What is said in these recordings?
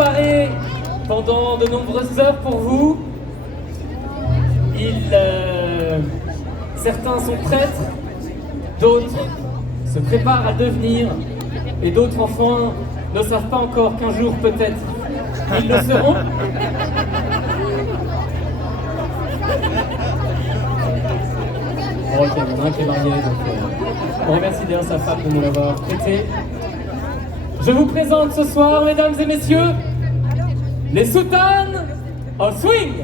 préparé pendant de nombreuses heures pour vous. Certains sont prêtres, d'autres se préparent à devenir, et d'autres enfants ne savent pas encore qu'un jour peut-être ils le seront. Bon, ok, il y en a un qui est marié, donc on remercie d'ailleurs sa femme de nous l'avoir prêté. Je vous présente ce soir, mesdames et messieurs, les soutanes au swing.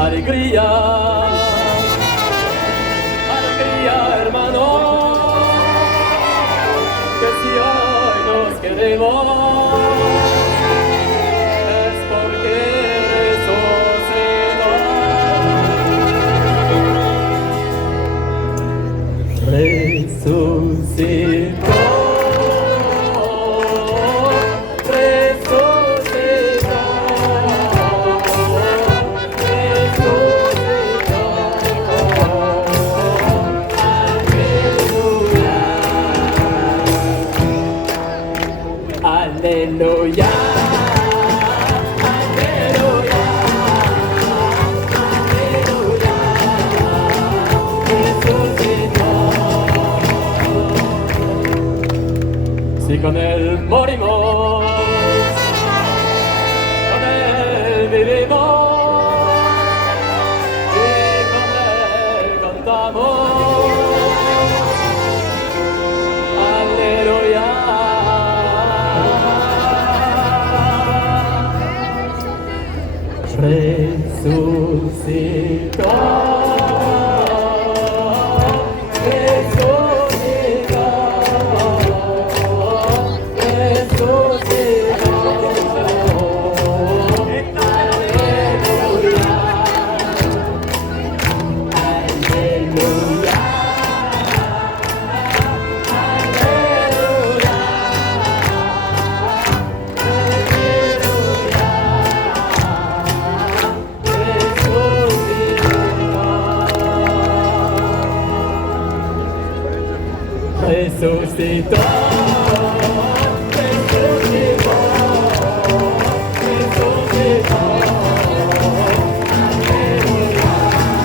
Alegría, alegría, hermano, que si hoy nos queremos es porque resucitó. Resucitó. Resucitó. y con él morimos, con él vivimos y con él contamos. Aleluya. Resucitó. Resucitó, resucitó, resucitó. Aleluya,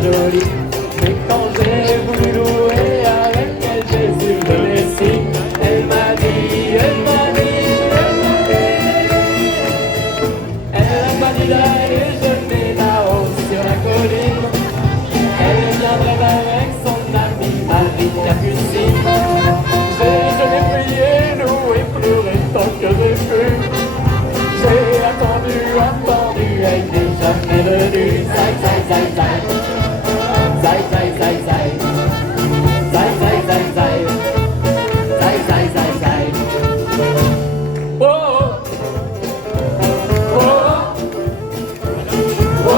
aleluya, mais quand j'ai voulu louer avec elle Jésus le Messie, elle m'a dit, elle m'a dit, elle m'a dit, elle m'a dit d'aller jeter là-haut sur la colline. Elle viendrait avec son ami Marie Capucine. Je l'ai prié, loué, pleuré tant que j'ai pu. J'ai attendu, elle n'est jamais venue. Zai, zai, zai, zai. Zai, zai, zai, zai. Zai, zai, zai, zai. Zai, zai, zai, zai. Oh, oh, oh, oh,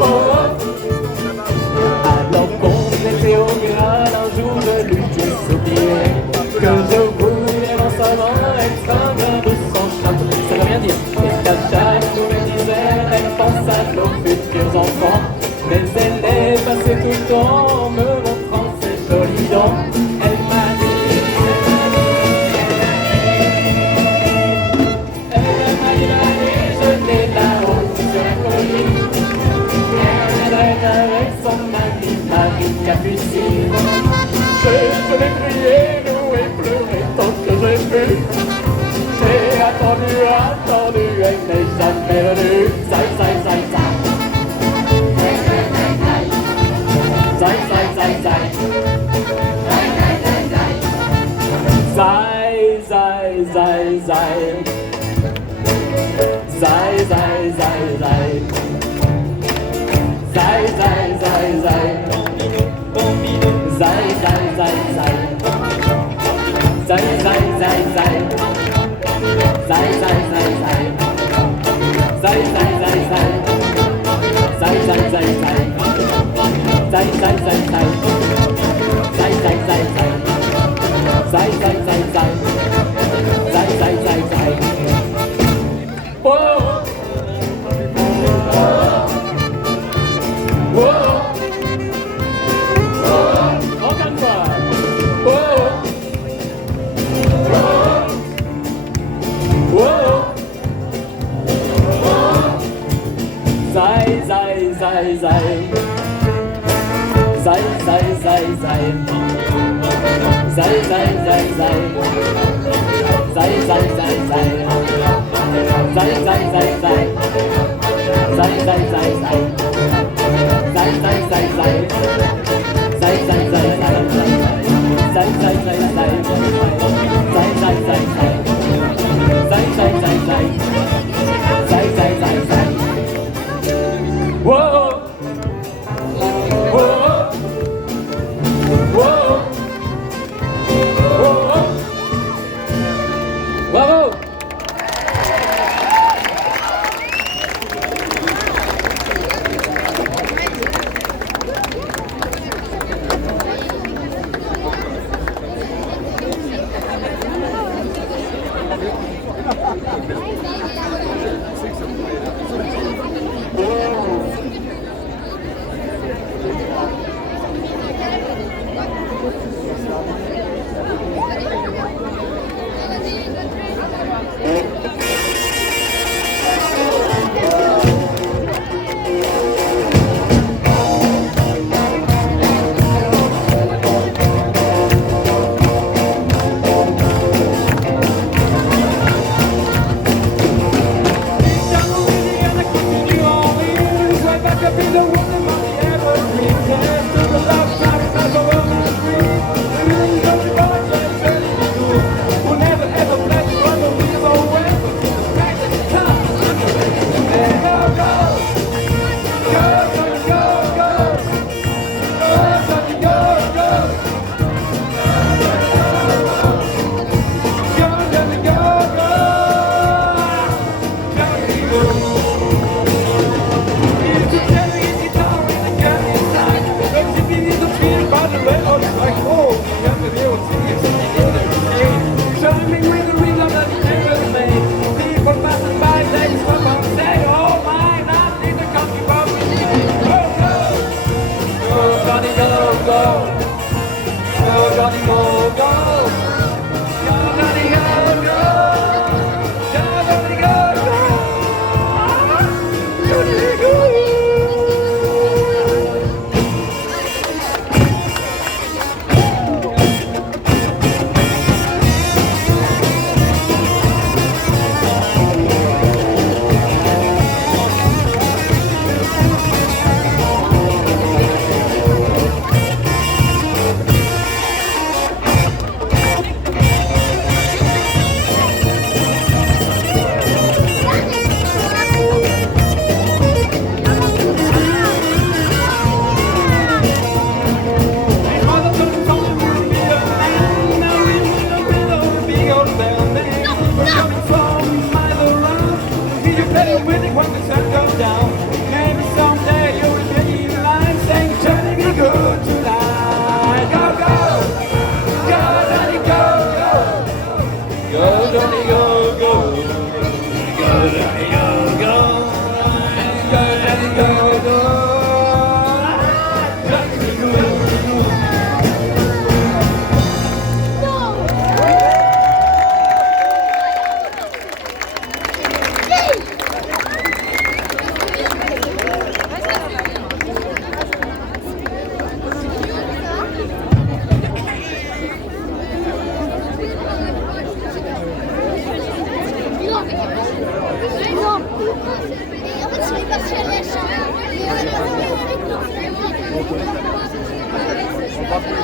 oh. Alors qu'on était au Graal, un jour je lui ai soupiré que je voulais non seulement extraire de son château. Ça veut rien dire. Et qu'à chaque jour elle disait, elle pense à nos futurs enfants. Mais elle est passée tout le temps en me montrant ses jolies dents. Elle m'a dit, d'aller jeter là-haut sur la colline. Elle viendrait avec son ami Marie Capucine. Je l'ai prié, loué, pleuré tant que j'ai pu. J'ai attendu, elle n'est jamais venue. Zai, zai, zai, zai. Zai, zai, zai, zai. Zai, zai, zai, zai. Zai, zai, zai, zai. Zai, zai, zai, zai. Zai, zai, zai, zai. Zai, zai, zai, zai. Zai, zai, zai, zai. Zai, zai, zai, zai. Zai, zai, zai, zai. Zai, zai, zai, zai. Zai, zai, zai, zai. Zai, zai, zai, zai. Zai, zai, zai, zai. Oh! Oh! Oh! Encore une fois! Oh! Oh! Oh! Zai, zai, zai, zai.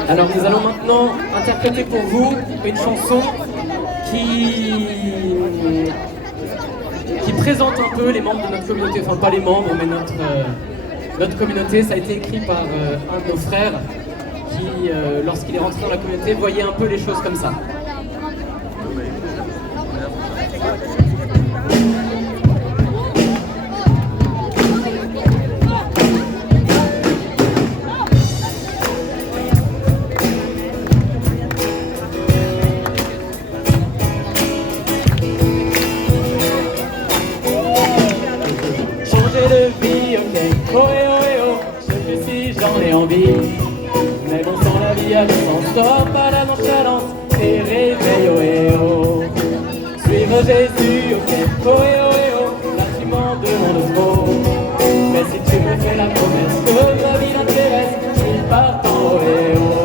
Alors nous allons maintenant interpréter pour vous une chanson qui présente un peu les membres de notre communauté, enfin pas les membres mais notre communauté. Ça a été écrit par un de nos frères qui, lorsqu'il est rentré dans la communauté, voyait un peu les choses comme ça. J'en ai envie, mais bon sans la vie à sans stop, pas la nonchalance et réveil oh et oh. Suivre Jésus ok oh et oh et oh, là tu m'en demandes trop. Mais si tu me fais la promesse que ma vie l'intéresse, je suis partant oh et oh.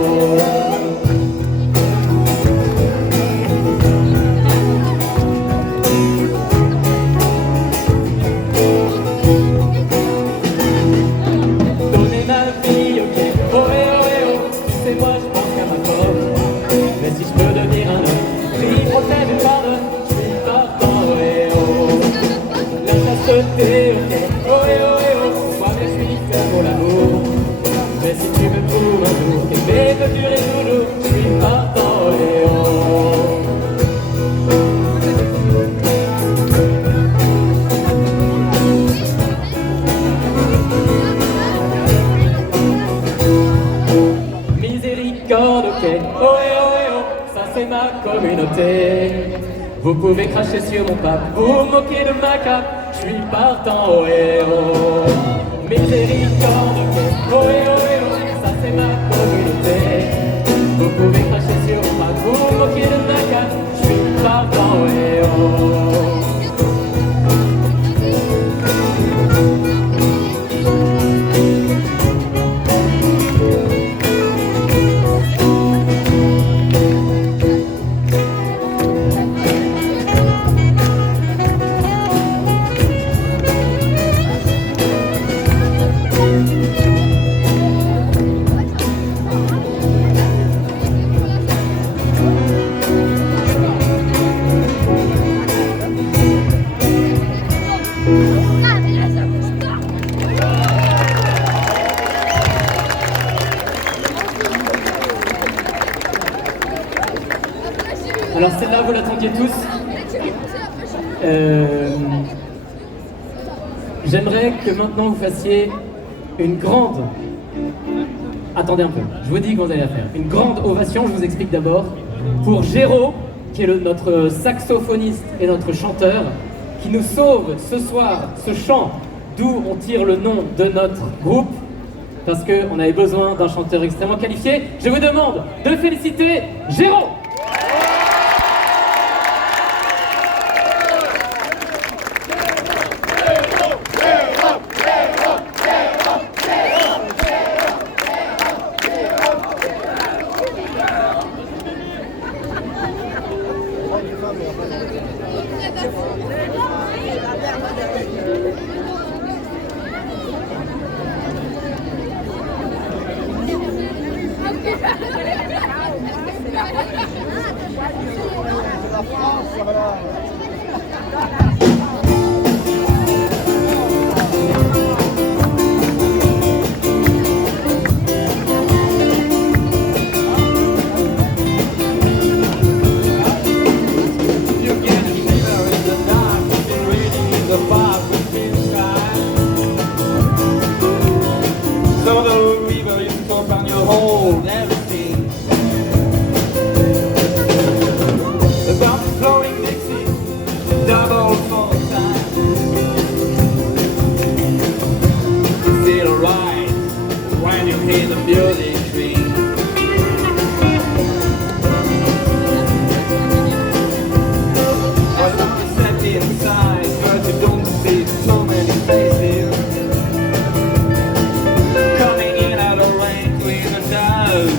côté, ok. Oh eh oh eh oh, moi je suis fait pour l'amour. Mais si tu veux pour un jour, qu'aimer peut durer toujours, je suis partant, oh eh oh. Miséricorde, ok. Oh eh oh eh oh, ça c'est ma communauté. Vous pouvez cracher sur mon pape, vous moquer de ma cape, je suis partant, oh eh oh. Miséricorde, ok. Oh eh oh eh oh, ça c'est ma communauté. Vous pouvez cracher sur mon pape, vous moquer de ma cape, je suis partant, oh eh oh. Alors celle-là, vous l'attendiez tous. J'aimerais que maintenant vous fassiez une grande... Attendez un peu, je vous dis que vous allez la faire. Une grande ovation, je vous explique d'abord, pour Géraud, qui est notre saxophoniste et notre chanteur, qui nous sauve ce soir, ce chant, d'où on tire le nom de notre groupe, parce qu'on avait besoin d'un chanteur extrêmement qualifié. Je vous demande de féliciter Géraud.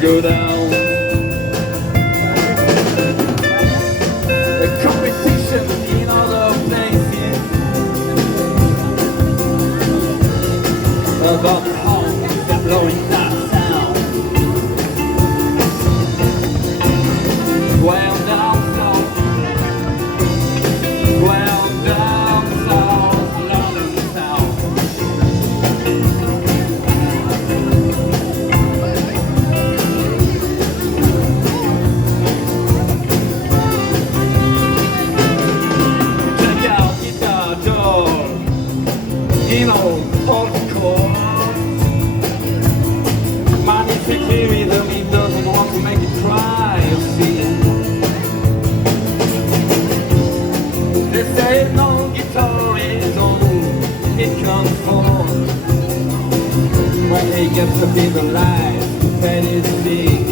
Go down. The competition in other places about the horns that blowing that sound. Well down south, well down south, London south. You know, hardcore. Magnific rhythm, he doesn't want to make it cry, you see. They say no guitar is old, it comes forth when he gets up in the light, let it sing.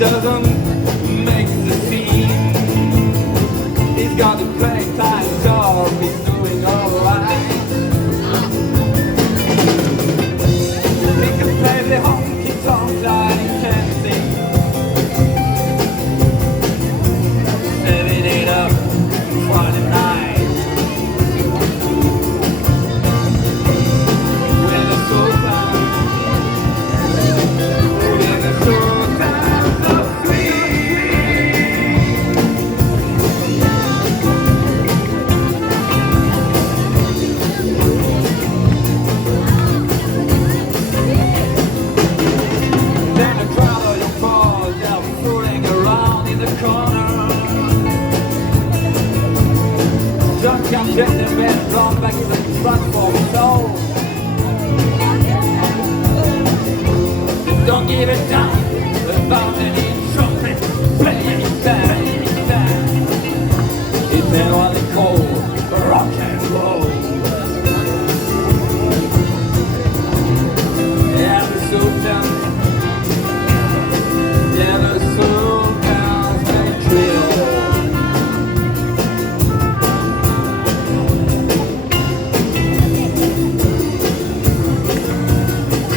Doesn't make the scene. He's got a great time job, he's doing alright. He can play the honky tonk like he can sing.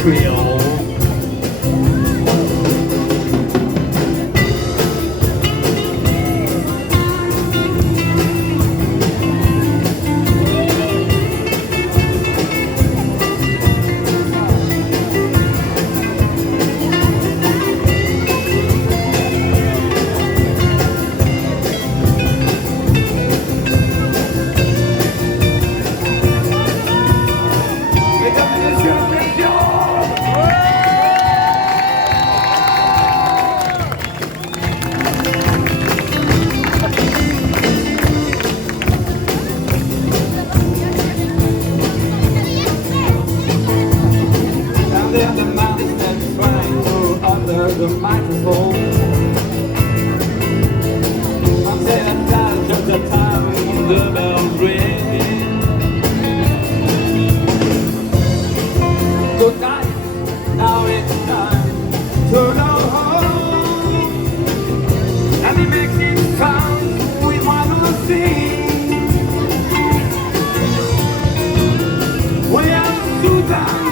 Creole. The microphone. I'm saying that just the time the bells ring. Good night, now it's time to go home. And it makes it sound we might not sing. We are Sudan.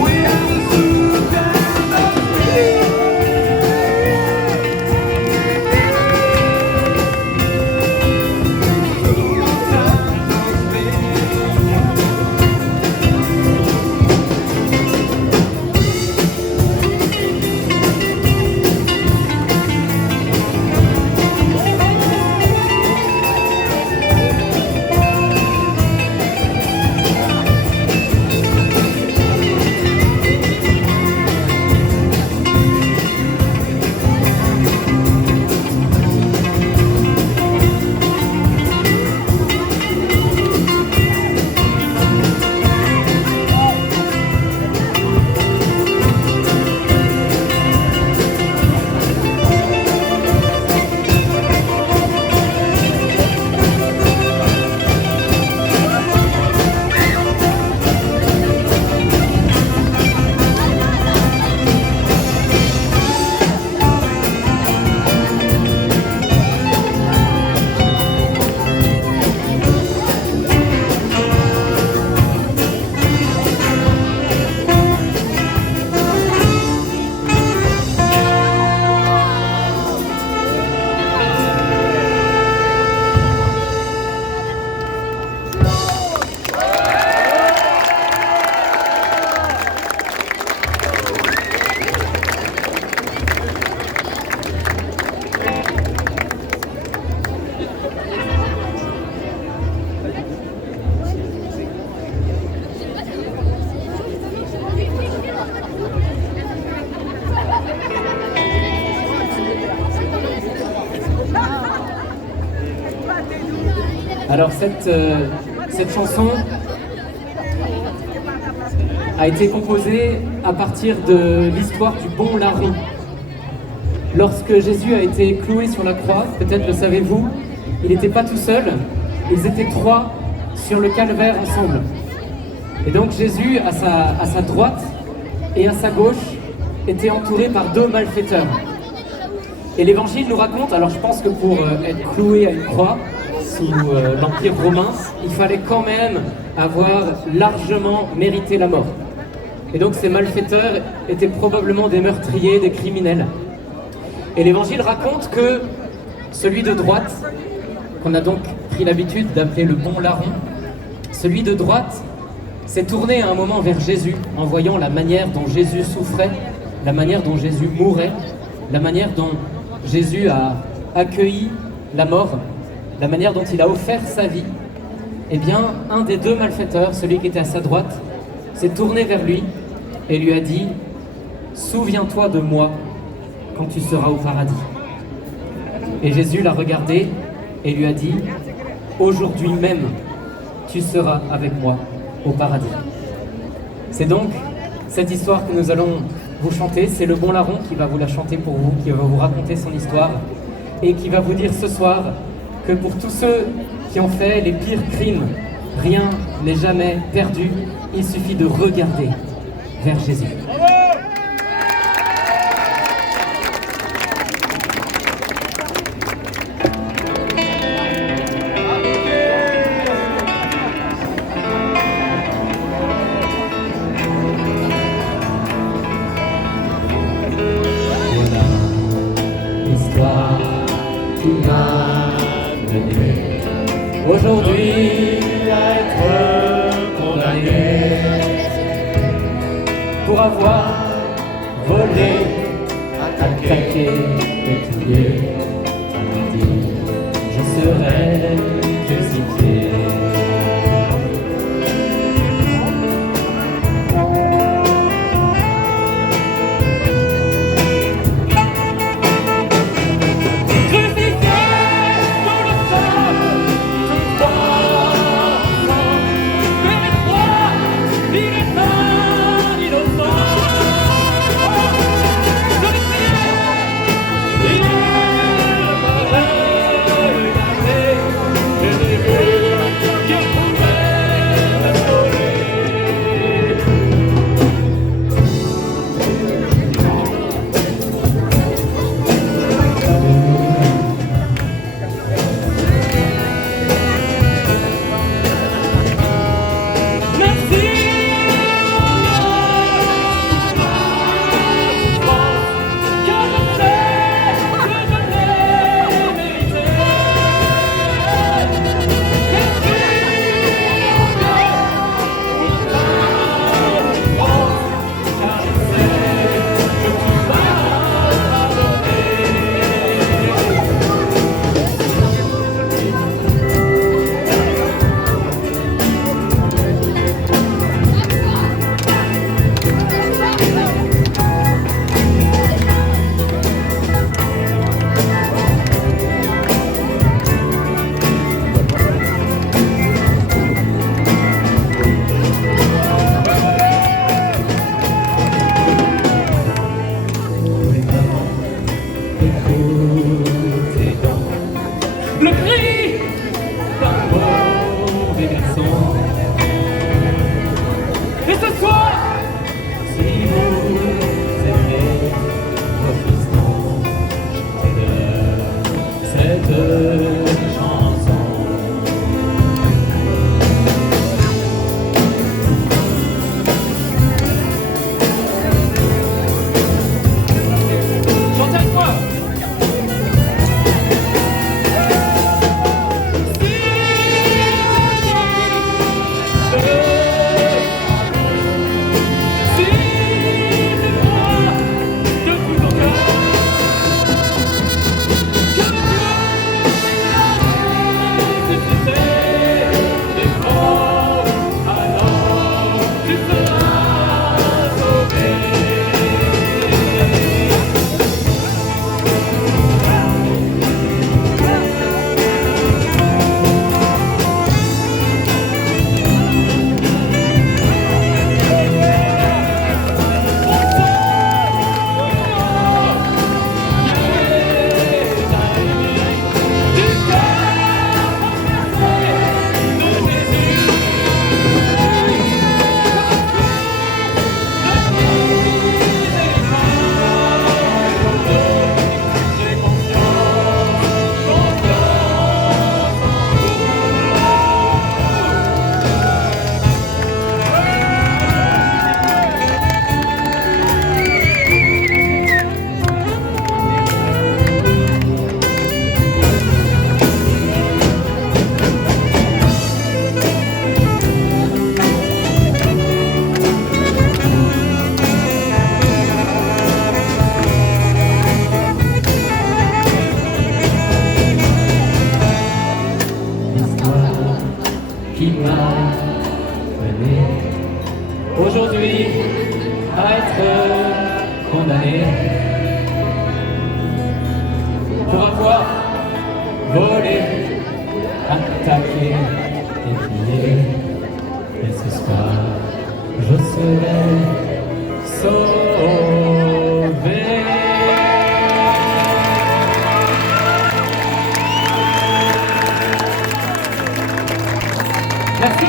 We are Sudan. Alors cette chanson a été composée à partir de l'histoire du bon larron. Lorsque Jésus a été cloué sur la croix, peut-être le savez-vous, il n'était pas tout seul, ils étaient 3 sur le calvaire ensemble. Et donc Jésus, à sa droite et à sa gauche, était entouré par 2 malfaiteurs. Et l'Évangile nous raconte, alors je pense que pour être cloué à une croix, sous l'Empire romain, il fallait quand même avoir largement mérité la mort. Et donc ces malfaiteurs étaient probablement des meurtriers, des criminels. Et l'Évangile raconte que celui de droite, qu'on a donc pris l'habitude d'appeler le bon larron, celui de droite s'est tourné à un moment vers Jésus en voyant la manière dont Jésus souffrait, la manière dont Jésus mourait, la manière dont Jésus a accueilli la mort, la manière dont il a offert sa vie. Eh bien, un des 2 malfaiteurs, celui qui était à sa droite, s'est tourné vers lui et lui a dit « Souviens-toi de moi quand tu seras au paradis. » Et Jésus l'a regardé et lui a dit « Aujourd'hui même, tu seras avec moi au paradis. » C'est donc cette histoire que nous allons vous chanter. C'est le bon larron qui va vous la chanter pour vous, qui va vous raconter son histoire et qui va vous dire ce soir que pour tous ceux qui ont fait les pires crimes, rien n'est jamais perdu. Il suffit de regarder vers Jésus. avoir volé, attaqué, étudié, je serai crucifié. Le cri d'un mauvais garçon. Et ce soir, si vous aimez vos fistons, chantez-leur cette chanson. Chantez avec moi. Qui m'a mené aujourd'hui à être condamné pour avoir volé, attaqué et pillé. Et ce soir, je serai sauvé. Merci.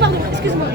Pardon, excuse-moi.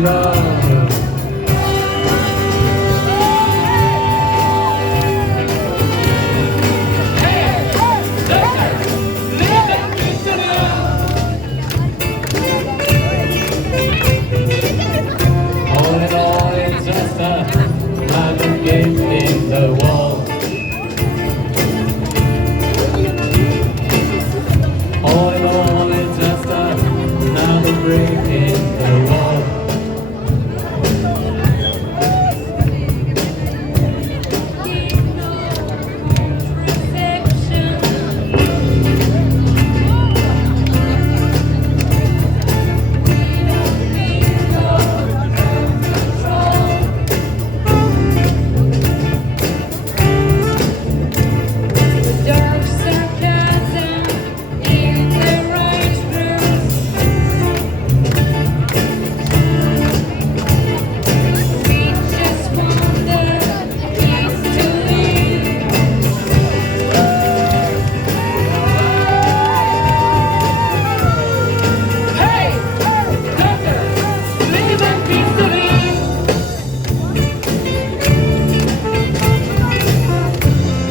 love. All in all, it's just another gift in the wall. All in all, it's just another brick in the wall. Dark sarcasm in the right room. We just wonder if to leave. Hey, doctor, leave and peace to leave.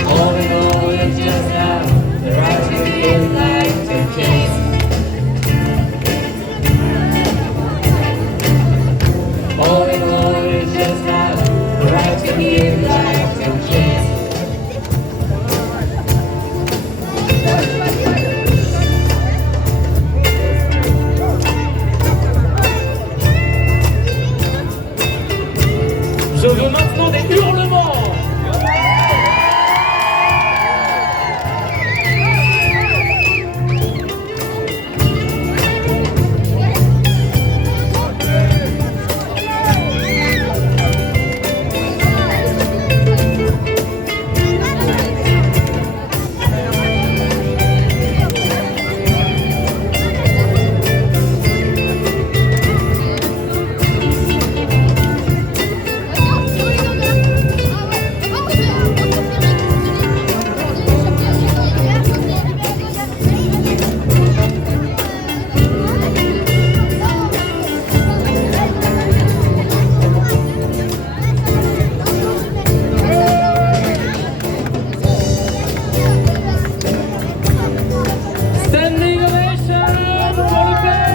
All in all, it's just how the right to give life to kiss. All in all, it's just how the right to give life to kiss. Je veux maintenant des hurlements. Standing ovation pour le père.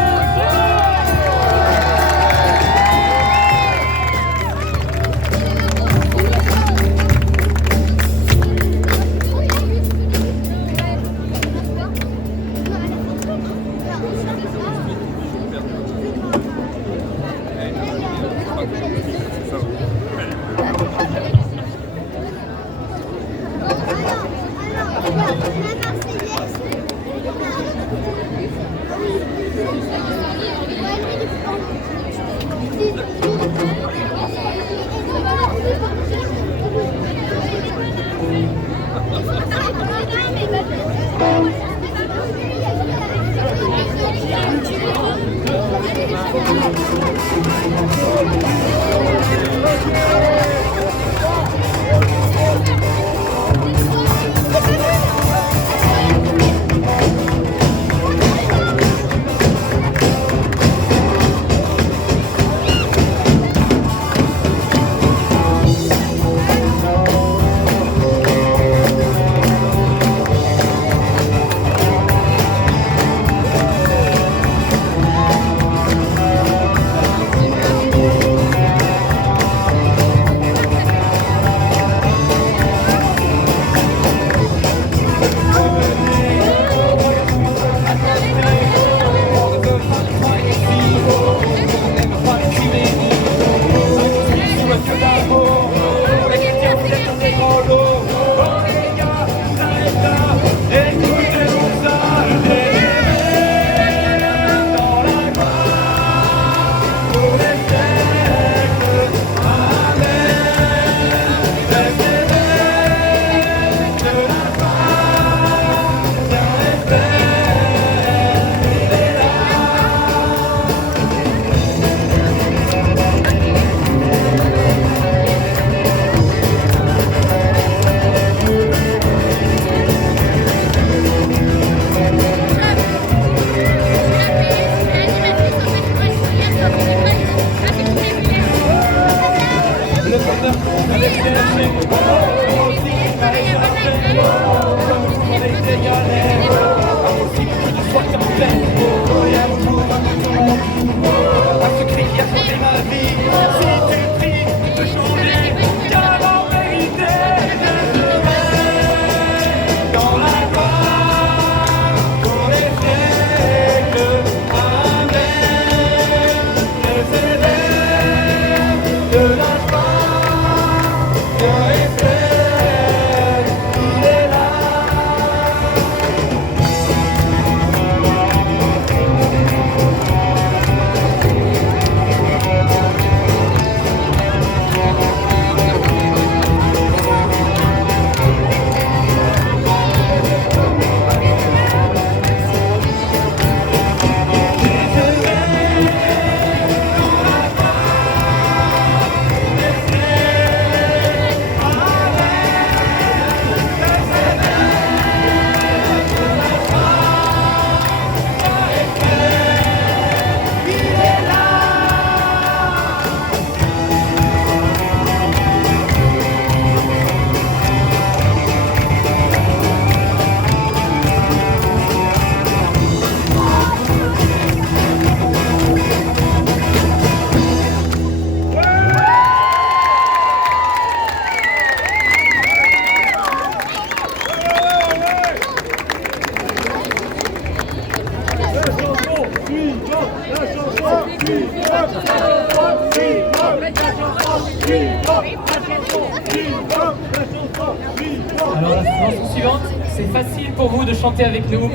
Alors la chanson suivante, c'est facile pour vous de chanter avec nous. Donc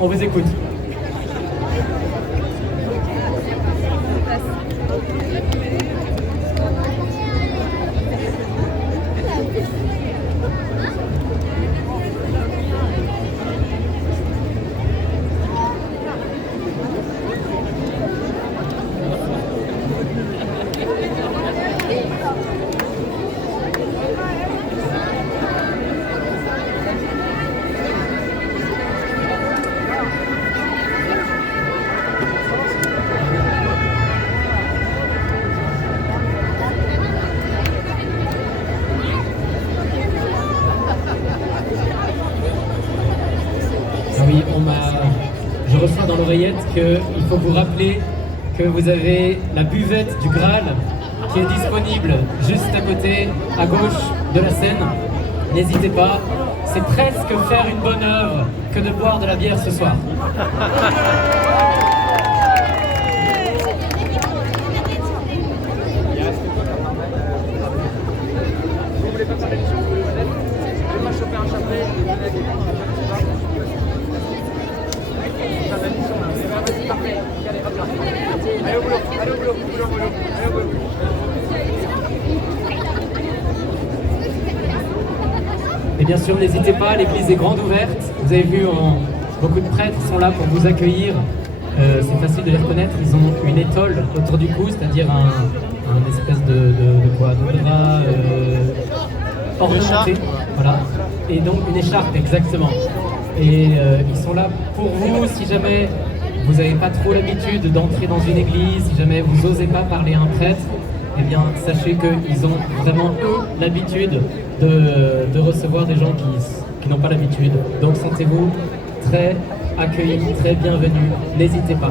on vous écoute. Oui, je reçois dans l'oreillette qu'il faut vous rappeler que vous avez la buvette du Graal qui est disponible juste à côté, à gauche de la scène. N'hésitez pas, c'est presque faire une bonne œuvre que de boire de la bière ce soir. Et bien sûr, n'hésitez pas, l'église est grande ouverte. Vous avez vu, beaucoup de prêtres sont là pour vous accueillir. C'est facile de les reconnaître. Ils ont une étole autour du cou, c'est-à-dire un espèce de quoi, de drap ornementé. Voilà. Et donc une écharpe, exactement. Et ils sont là pour vous si jamais vous n'avez pas trop l'habitude d'entrer dans une église, si jamais vous n'osez pas parler à un prêtre. Eh bien, sachez qu'ils ont vraiment, eux, l'habitude de recevoir des gens qui n'ont pas l'habitude. Donc, sentez-vous très accueillis, très bienvenus. N'hésitez pas.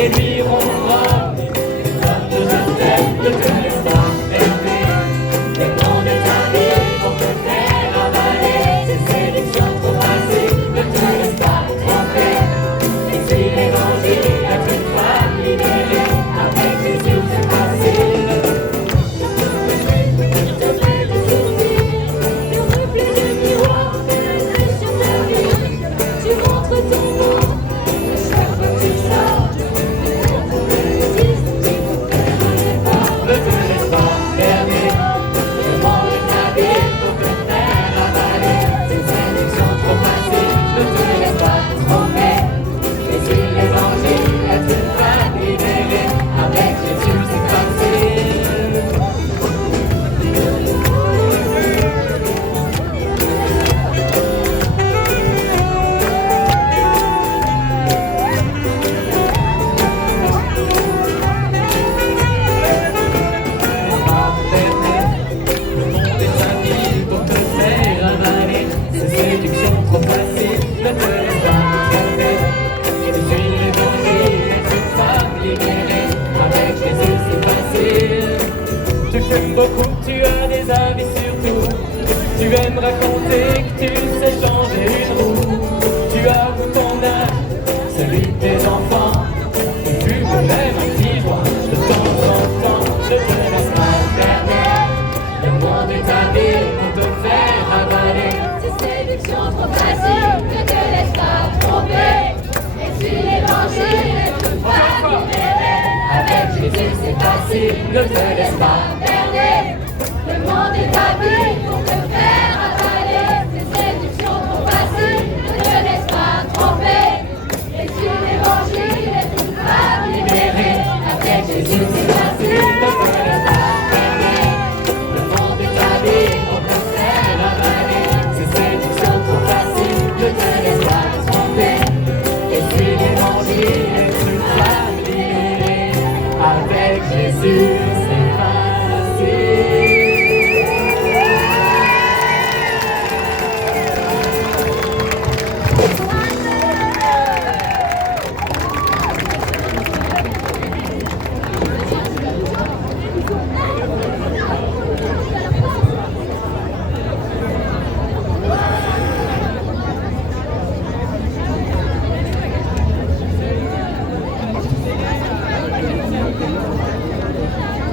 Et lui rendra des notes de tête, ne te laisse pas aimer. Les noms de ta vie vont te faire avaler. Ces sélections trop faciles, ne te laisse pas tromper. Et si l'évangile est une femme libérée, avec Jésus c'est facile. Il te plaît de souffrir, le reflet du miroir fait l'impression de ta vie. Tu montres ton nom, chaque fois que tu sors. Ne te laisse pas berner, le monde est ta vie pour te faire avaler. Ces sélections trop faciles, ne te laisse pas tromper. Et si l'évangile est une femme libérée, avec Jésus c'est facile. Tu t'aimes beaucoup, tu as des avis sur tout. Tu aimes raconter que tu sais changer une roue. Tu avoues ton âge, celui de tes enfants. Tu fumes même un petit joint de temps en temps. Ne te laisse pas berner, le monde est ta vie pour te faire avaler. Ces séductions trop faciles, ne te laisse pas tromper. facile, ne te laisse pas berner. Le monde est habile pour te faire avaler tes séductions trop faciles. Ne te laisse pas tromper. Et si l'évangile est une femme libérée, avec Jésus c'est facile. Ne te laisse pas berner. Le monde est habile pour te faire avaler tes séductions trop faciles. Ne te laisse pas tromper. Et si l'évangile est une femme libérée, avec Jésus c'est facile.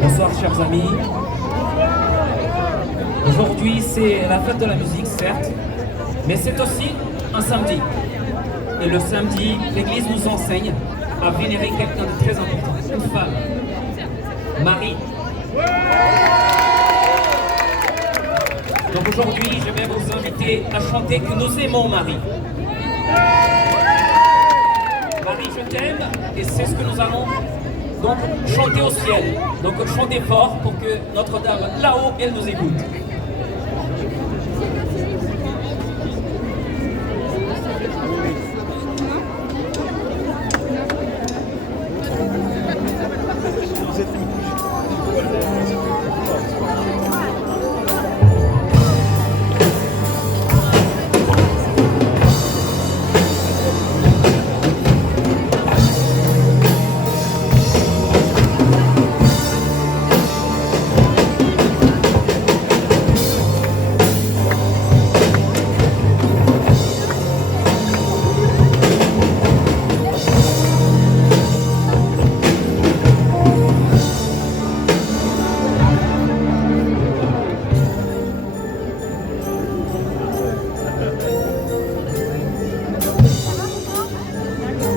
Bonsoir chers amis. Aujourd'hui c'est la fête de la musique certes, mais c'est aussi un samedi. Et le samedi, l'église nous enseigne à vénérer quelqu'un de très important, une femme, Marie. Donc aujourd'hui je vais vous inviter à chanter que nous aimons Marie. Marie je t'aime, et c'est ce que nous allons donc chanter au ciel. Donc chantez fort pour que Notre-Dame là-haut elle nous écoute.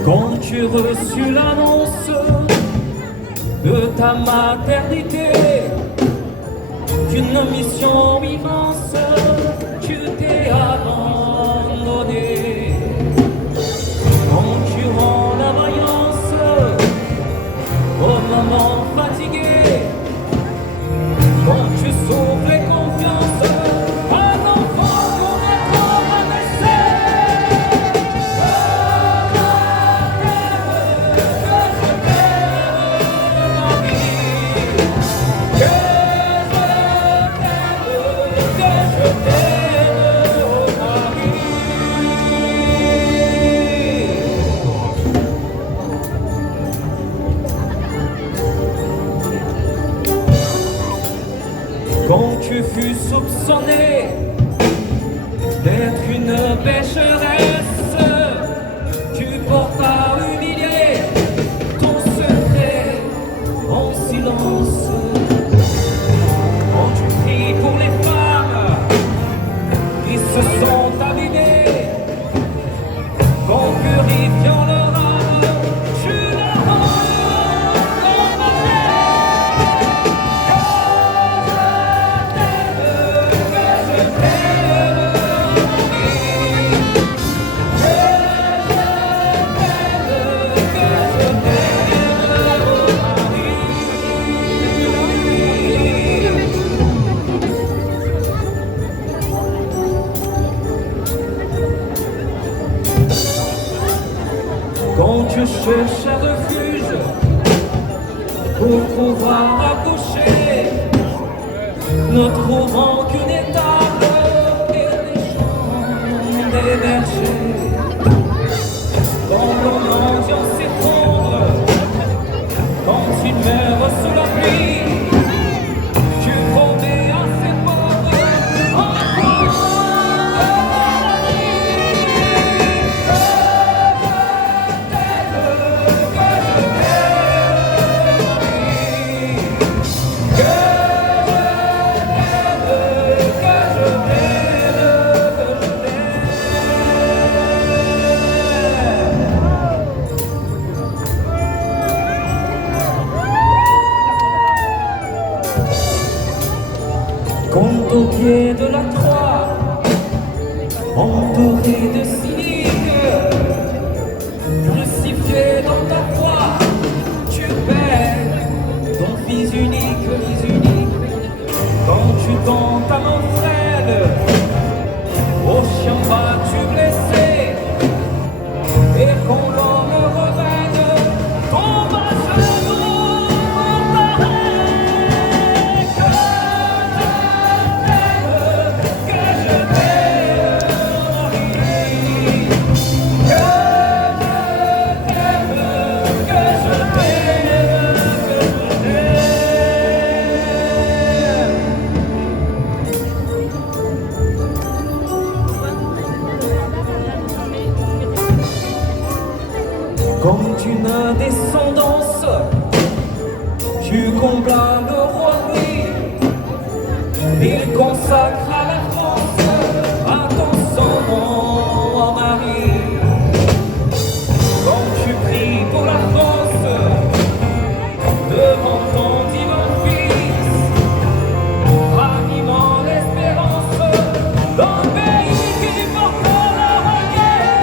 Quand tu reçus l'annonce de ta maternité, d'une mission immense, tu t'es abandonné. Quand tu rends la vaillance au moment fatigué, quand tu sauves les confiances, un enfant pour être rabaissé. Quand tu fus soupçonné d'être une pécheresse, tu portas humilié ton secret en silence. Quand tu pries pour les femmes qui se sont abîmées, en purifiant leur âme, tu leur rends quand tu cherches un refuge pour pouvoir accoucher, ne trouvant qu'une étable et des champs des bergers. Quand ton ambiance s'effondre, quand tu meurs sous la pluie, tu promets à ces pauvres encore de la vie. dans ta foi, tu perds ton fils unique, quand tu tentes à mon frère, au chien vas-tu blesser, et qu'on l'homme revienne, tombe à genoux pour ta haine. Que je t'aime, Henri, que je t'aime, que je t'aime. Comme une descendance, tu combles le roi Louis, il consacre à la France, à ton sang, mon mari. Quand tu pries pour la France, devant ton divin fils, ranimant l'espérance d'un pays qui portera la guerre.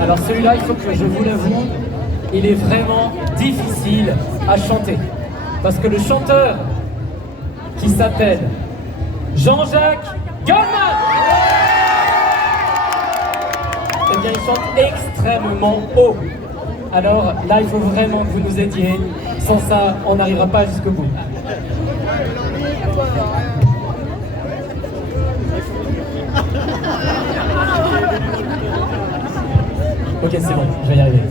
Alors celui-là, il faut que je vous l'avoue, il est vraiment difficile à chanter. Parce que le chanteur qui s'appelle Jean-Jacques Goldman, eh bien il chante extrêmement haut. Alors là, il faut vraiment que vous nous aidiez. Sans ça, on n'arrivera pas jusqu'au bout. Ok, c'est bon, je vais y arriver.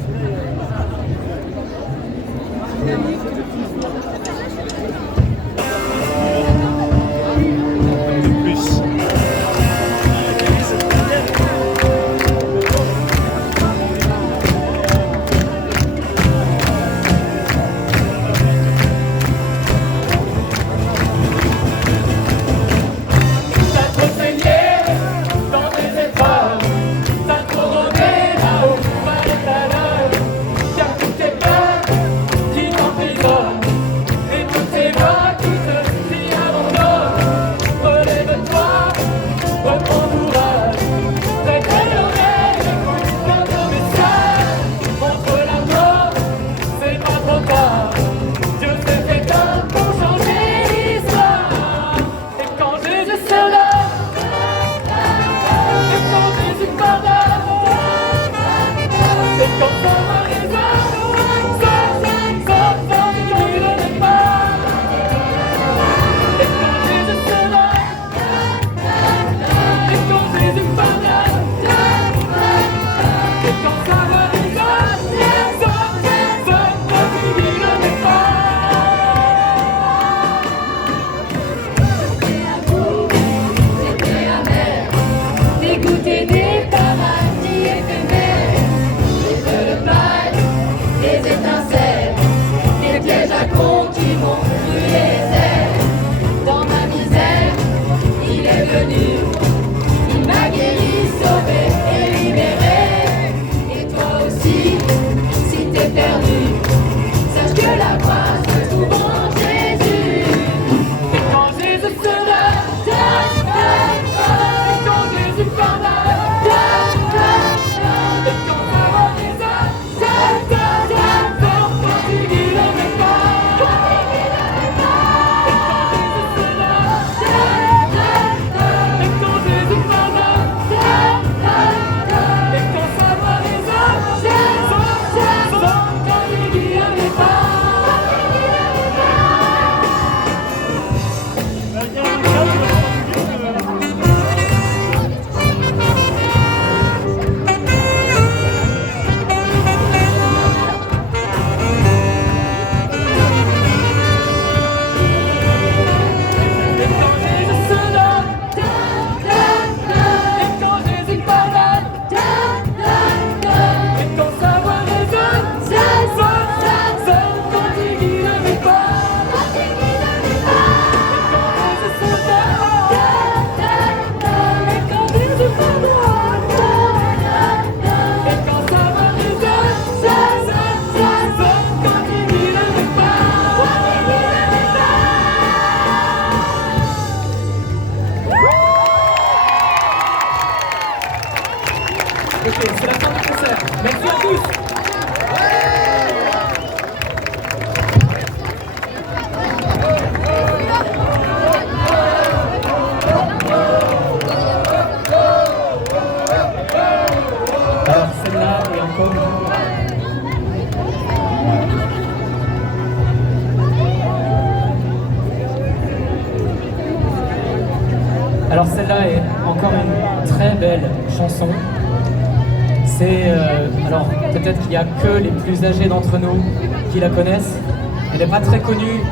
Dans tes épreuves, t'as couronné là-haut, Alors celle-là est encore une très belle chanson. C'est alors peut-être qu'il n'y a que les plus âgés d'entre nous qui la connaissent. Elle n'est pas très connue,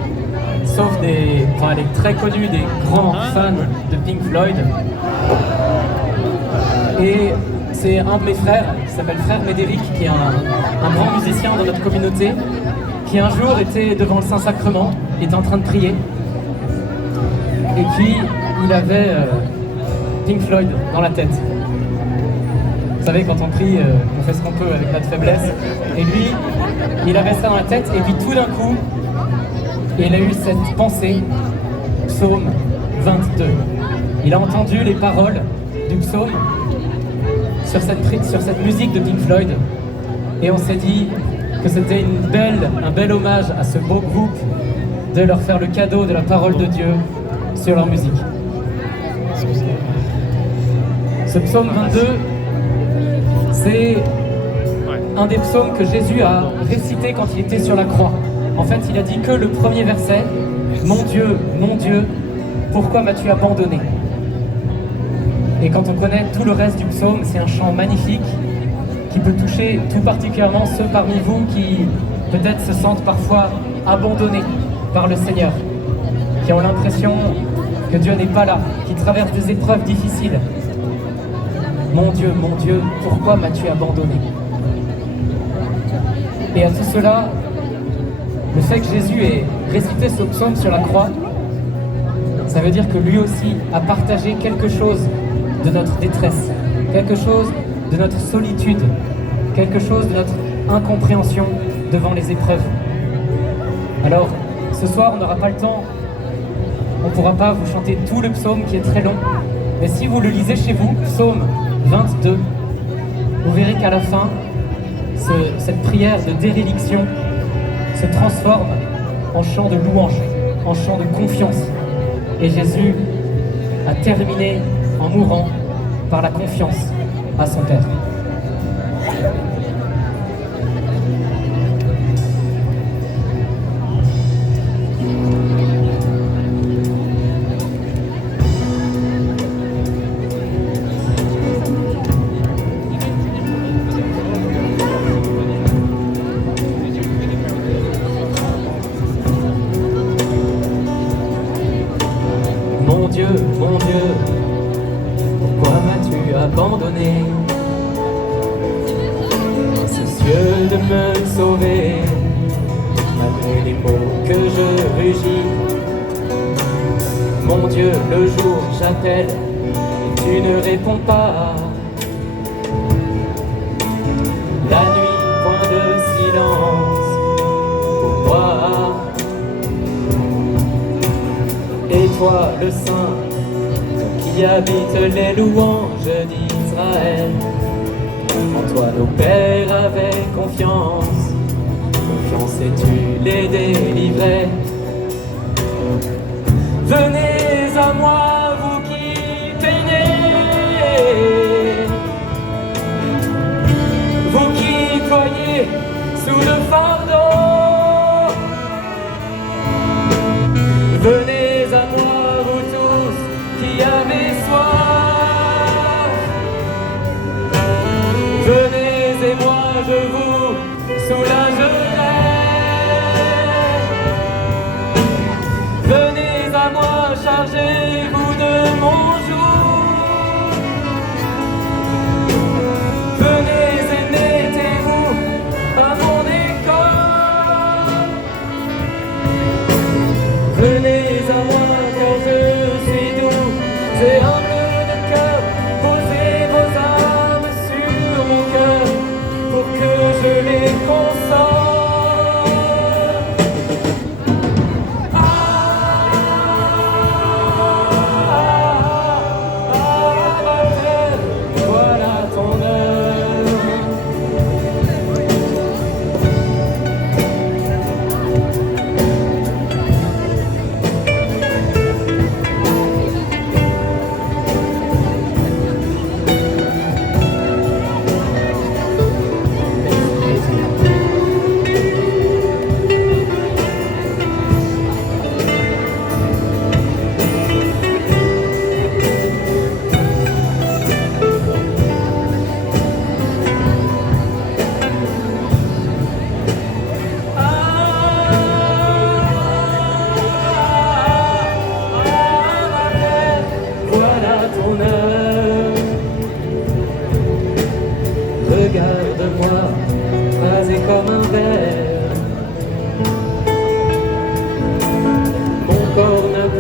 sauf des, enfin elle est très connue des grands fans de Pink Floyd. Et c'est un de mes frères, qui s'appelle Frère Médéric, qui est un grand musicien dans notre communauté, qui un jour était devant le Saint-Sacrement, était en train de prier. Et puis il avait Pink Floyd dans la tête. Vous savez, quand on prie, on fait ce qu'on peut avec notre faiblesse. Et lui, il avait ça dans la tête, et puis tout d'un coup, il a eu cette pensée, psaume 22. Il a entendu les paroles du psaume sur cette musique de Pink Floyd, et on s'est dit que c'était un bel hommage à ce beau groupe de leur faire le cadeau de la parole de Dieu sur leur musique. Ce psaume 22, c'est un des psaumes que Jésus a récité quand il était sur la croix. En fait, il a dit que le premier verset, « Mon Dieu, pourquoi m'as-tu abandonné ?» Et quand on connaît tout le reste du psaume, c'est un chant magnifique qui peut toucher tout particulièrement ceux parmi vous qui peut-être se sentent parfois abandonnés par le Seigneur, qui ont l'impression que Dieu n'est pas là, qui traversent des épreuves difficiles. Mon Dieu, pourquoi m'as-tu abandonné? Et à tout cela, le fait que Jésus ait récité ce psaume sur la croix, ça veut dire que lui aussi a partagé quelque chose de notre détresse, quelque chose de notre solitude, quelque chose de notre incompréhension devant les épreuves. Alors, ce soir, on n'aura pas le temps, on ne pourra pas vous chanter tout le psaume qui est très long, mais si vous le lisez chez vous, psaume 22, vous verrez qu'à la fin, cette prière de déréliction se transforme en chant de louange, en chant de confiance. Et Jésus a terminé en mourant par la confiance à son Père. Mon Dieu, pourquoi m'as-tu abandonné? Insoucieux de me sauver, malgré les mots que je rugis. Mon Dieu, le jour j'appelle, et tu ne réponds pas. La nuit, point de silence pour moi. Et toi, le Saint, qui habite les louanges d'Israël, en toi nos pères avaient confiance, et tu les délivrais. Venez à moi, vous qui peinez, vous qui ployez sous le fardeau. Venez à moi, vous tous qui avez soif. Venez et moi je vous soulagerai. Venez à moi, chargez-vous de mon joug. Venez et mettez-vous à mon école. Venez à moi car je suis doux et humble de cœur. Posez vos armes sur mon cœur pour que je les console.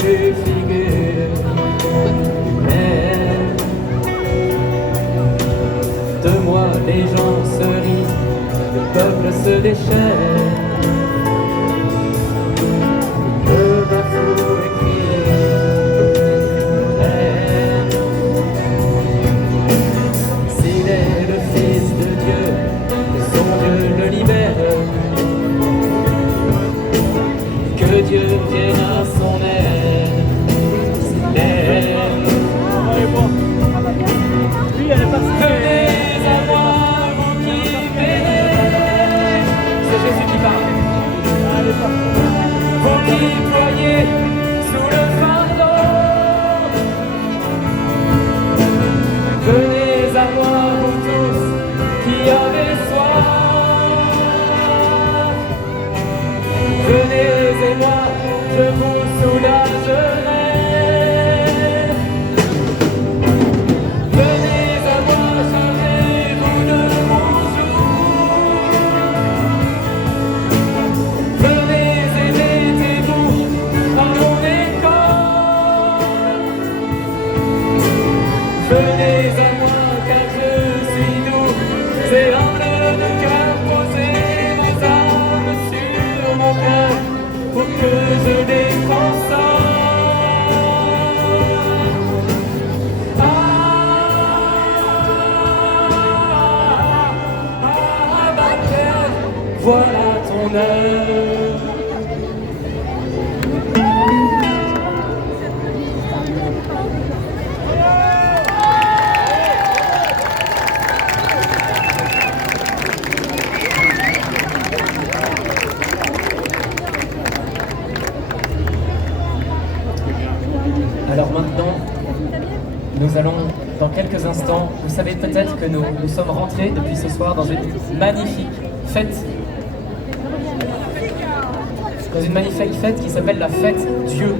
plus figure humaine. De moi les gens se rient, le peuple se déchaîne. Le bafou écrit s'il est le fils de Dieu, son Dieu le libère. Que Dieu vienne à son aide. S'il est venez à moi, vous qui m'aimez. C'est Jésus qui parle. Vous qui ployez sous le fardeau, venez à moi, vous tous qui avez soif. Venez et moi, je vous soulagerai. Venez à moi, chargez-vous de mon joug. Venez et mettez-vous dans mon école. Venez à moi, car je suis doux et humble de cœur. Posez vos armes sur mon cœur pour que je les console. Ma terre, voilà ton heure. Alors maintenant, nous allons, dans quelques instants, vous savez peut-être que nous sommes rentrés depuis ce soir dans une magnifique fête. Dans une magnifique fête qui s'appelle la fête Dieu.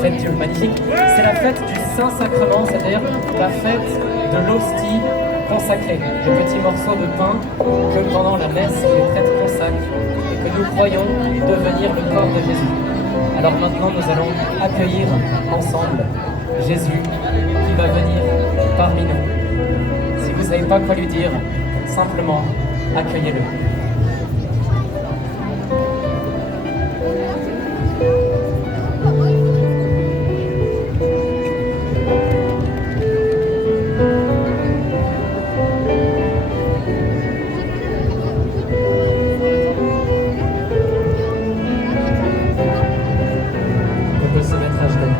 Fête Dieu, magnifique. C'est la fête du Saint-Sacrement, c'est-à-dire la fête de l'hostie consacrée. Les petits morceaux de pain que pendant la messe les prêtres consacrent et que nous croyons devenir le corps de Jésus. Alors maintenant, nous allons accueillir ensemble Jésus qui va venir parmi nous. Si vous ne savez pas quoi lui dire, simplement accueillez-le. On peut se mettre à genoux.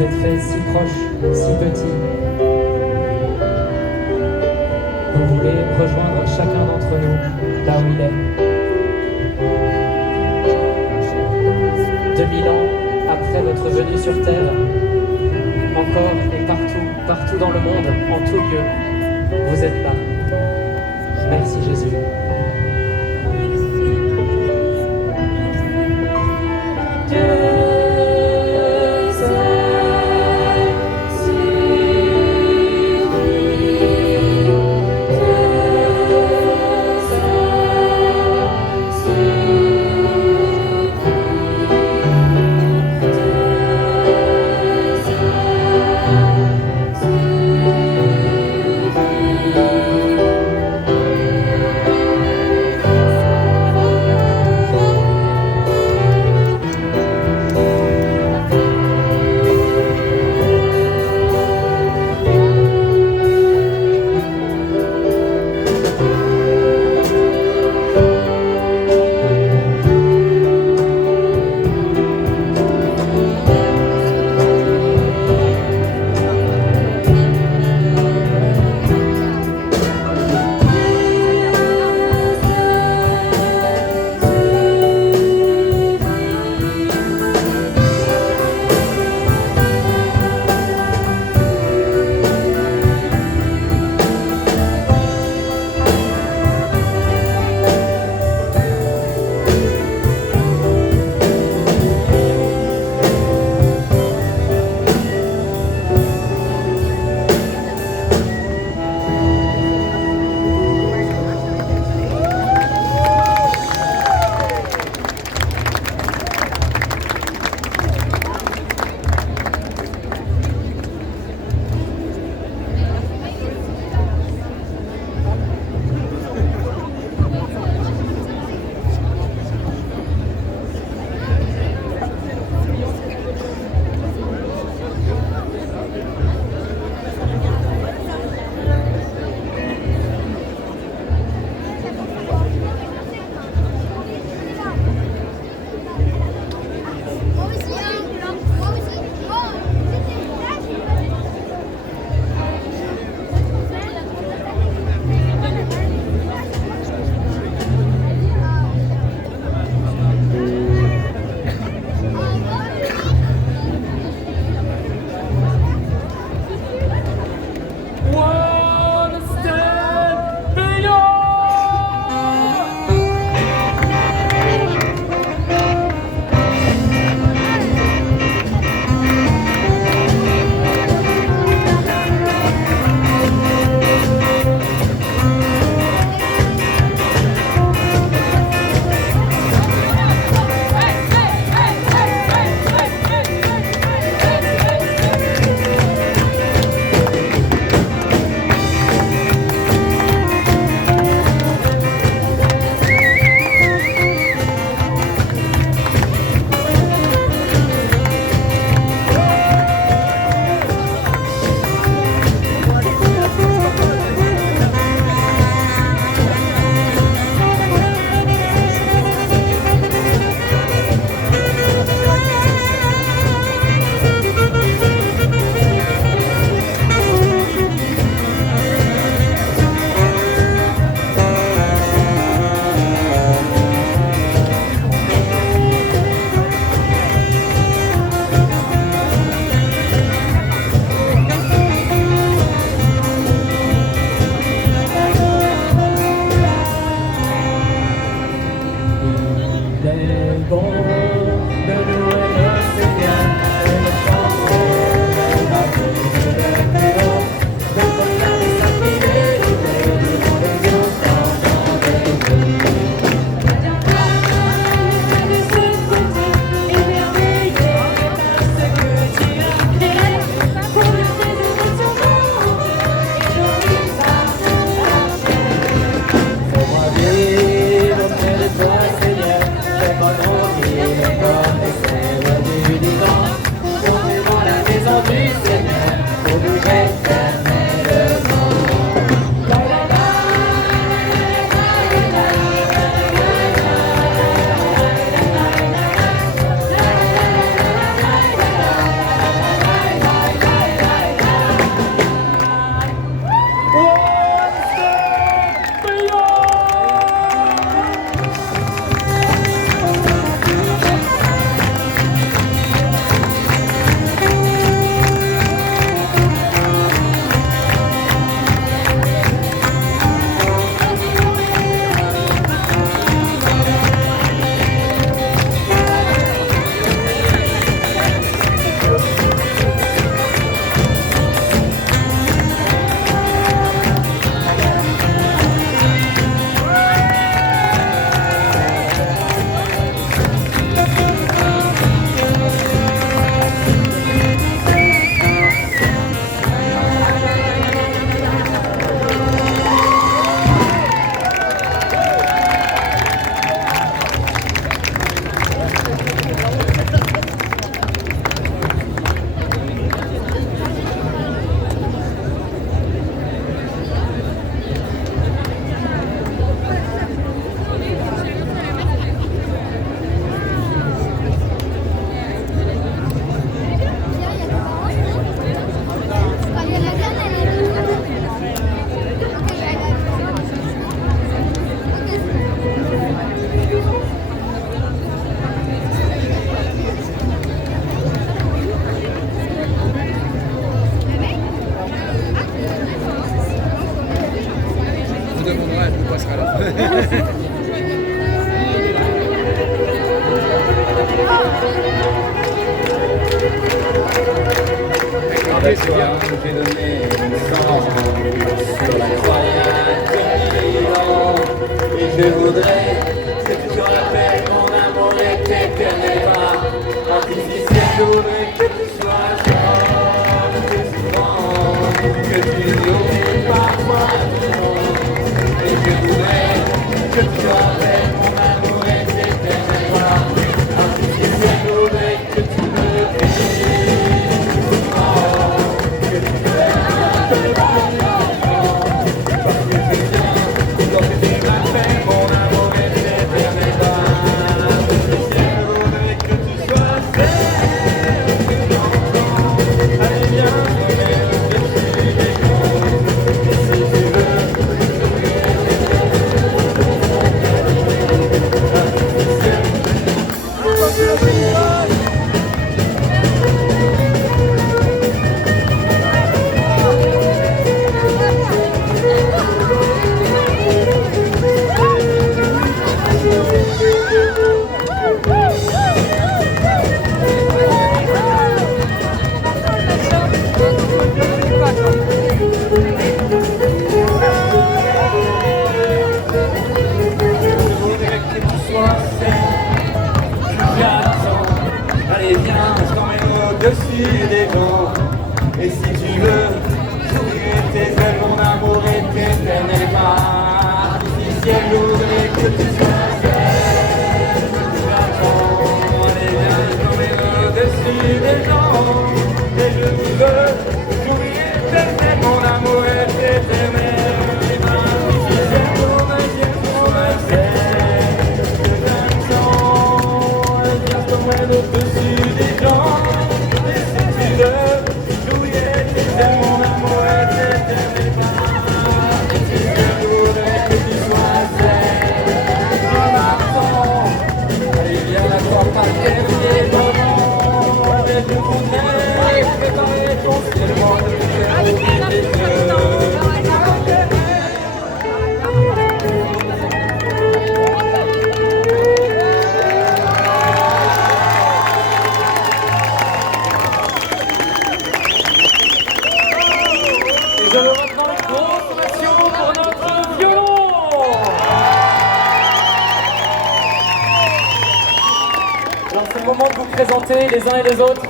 vous êtes fait si proche, si petit. Vous voulez rejoindre chacun d'entre nous là où il est. 2000 ans après votre venue sur Terre, encore et partout, partout dans le monde, en tout lieu, vous êtes là. Merci Jésus. Fais-moi je voudrais que tu sois seul, que tu rentres, que tu oublies parfois tout le monde. Et je voudrais que tu sois avec mon amour et tes étoiles. Ainsi que je voudrais que tu me dises souvent que tu m'aimes, que tu m'aimes. Parce que je tiens, quand tu m'as fait mon amour et tes étoiles. Allez viens, je t'emmène au-dessus des vents. Et si tu veux, j'ouvrirai tes ailes, mon amour éternellement artificiel. Je voudrais que tu sois seul. Allez viens, je t'emmène au-dessus des vents. Et je veux, j'ouvrirai tes ailes, mon amour éternel. Artificiel, mon inquiet, mon accès. Au-dessus des gens, et si tu veux, j'oubliais tes ailes, mon amour éternellement. Et si je voudrais que tu sois celle qui m'attend. Allez viens, la porte par dernier moment. Et je voudrais préparer ton ciel, moi de faire ouvrir tes yeux. Je veux maintenant une grosse ovation pour notre violon. Alors c'est le moment de vous présenter les uns et les autres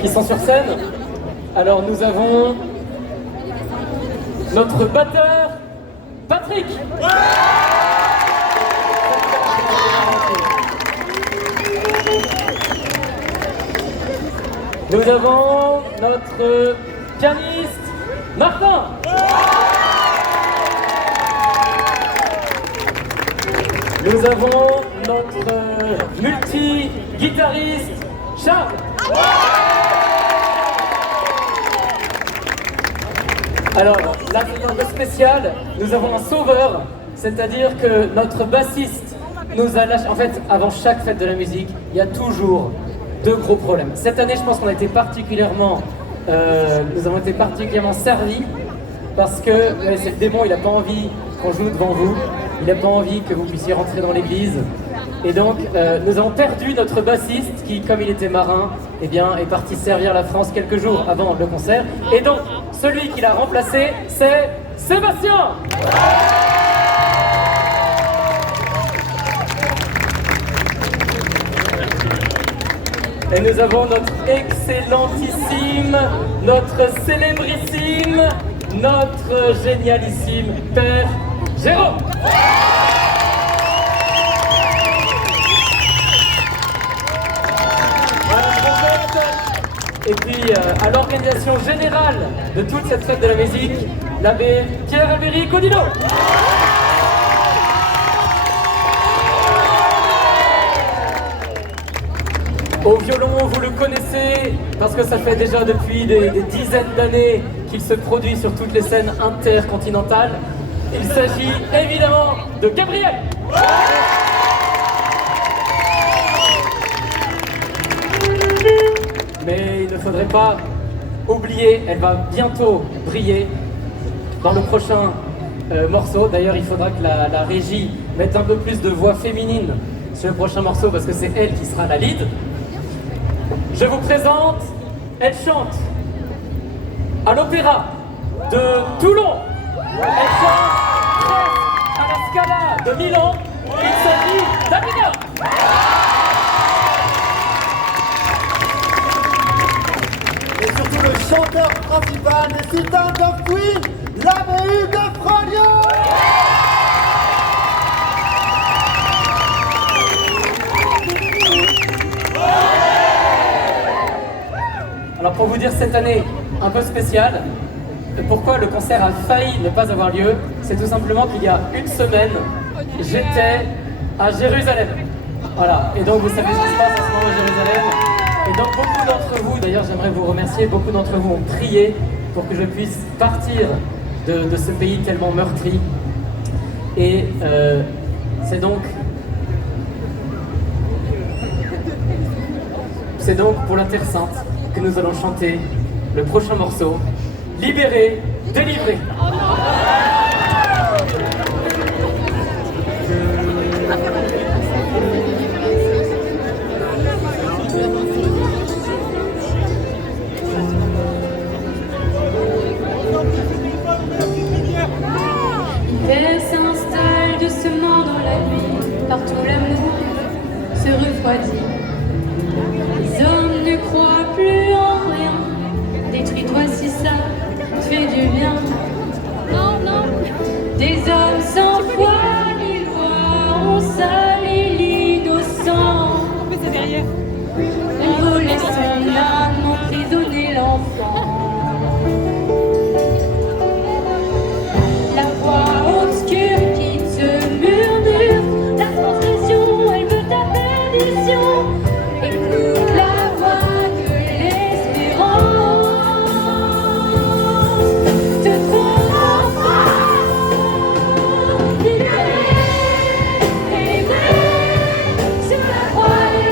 qui sont sur scène. Alors nous avons notre batteur Patrick. Nous avons notre pianiste Martin. Nous avons notre multi-guitariste Charles. Alors là c'est un peu spécial, nous avons un sauveur, c'est-à-dire que notre bassiste nous a lâché. En fait, avant chaque fête de la musique, il y a toujours deux gros problèmes. Cette année, je pense qu'on a été particulièrement, nous avons été particulièrement servis parce que c'est le démon, il n'a pas envie qu'on joue devant vous, il n'a pas envie que vous puissiez rentrer dans l'église. Et donc, nous avons perdu notre bassiste qui, comme il était marin, eh bien, est parti servir la France quelques jours avant le concert. Et donc, celui qui l'a remplacé, c'est Sébastien. Et nous avons notre excellentissime, notre célébrissime, notre génialissime Père Jérôme. Et puis à l'organisation générale de toute cette fête de la musique, l'abbé Pierre-Albéric Godino. Au violon, vous le connaissez parce que ça fait déjà depuis des dizaines d'années qu'il se produit sur toutes les scènes intercontinentales. Il s'agit évidemment de Gabriel. Mais il ne faudrait pas oublier, elle va bientôt briller dans le prochain morceau. D'ailleurs, il faudra que la régie mette un peu plus de voix féminine sur le prochain morceau parce que c'est elle qui sera la lead. Je vous présente, elle chante à l'Opéra de Toulon. Elle chante à la Scala de Milan. Il s'agit d'Amina. l'acteur principal des Sultans of Queen, la BU de Frolio. Alors pour vous dire cette année un peu spéciale, pourquoi le concert a failli ne pas avoir lieu, c'est tout simplement qu'il y a une semaine, j'étais à Jérusalem. Voilà, et donc vous savez ce qui se passe en ce moment à Jérusalem. Et donc beaucoup d'entre vous, d'ailleurs j'aimerais vous remercier, beaucoup d'entre vous ont prié pour que je puisse partir de ce pays tellement meurtri. Et c'est donc pour la Terre Sainte que nous allons chanter le prochain morceau, Libéré, délivré. L'hiver s'installe doucement dans la nuit, partout l'amour se refroidit. Les hommes ne croient plus en rien, détruis-toi si ça te fait du bien. Non, non. Des hommes sans foi ni loi ont sali l'innocent. On volait son âme, emprisonner l'enfant. La voix obscure qui te murmure, la transgression, elle veut ta perdition. Écoute la voix de l'espérance. Te prends enfant, libéré, aimé, sur la croix du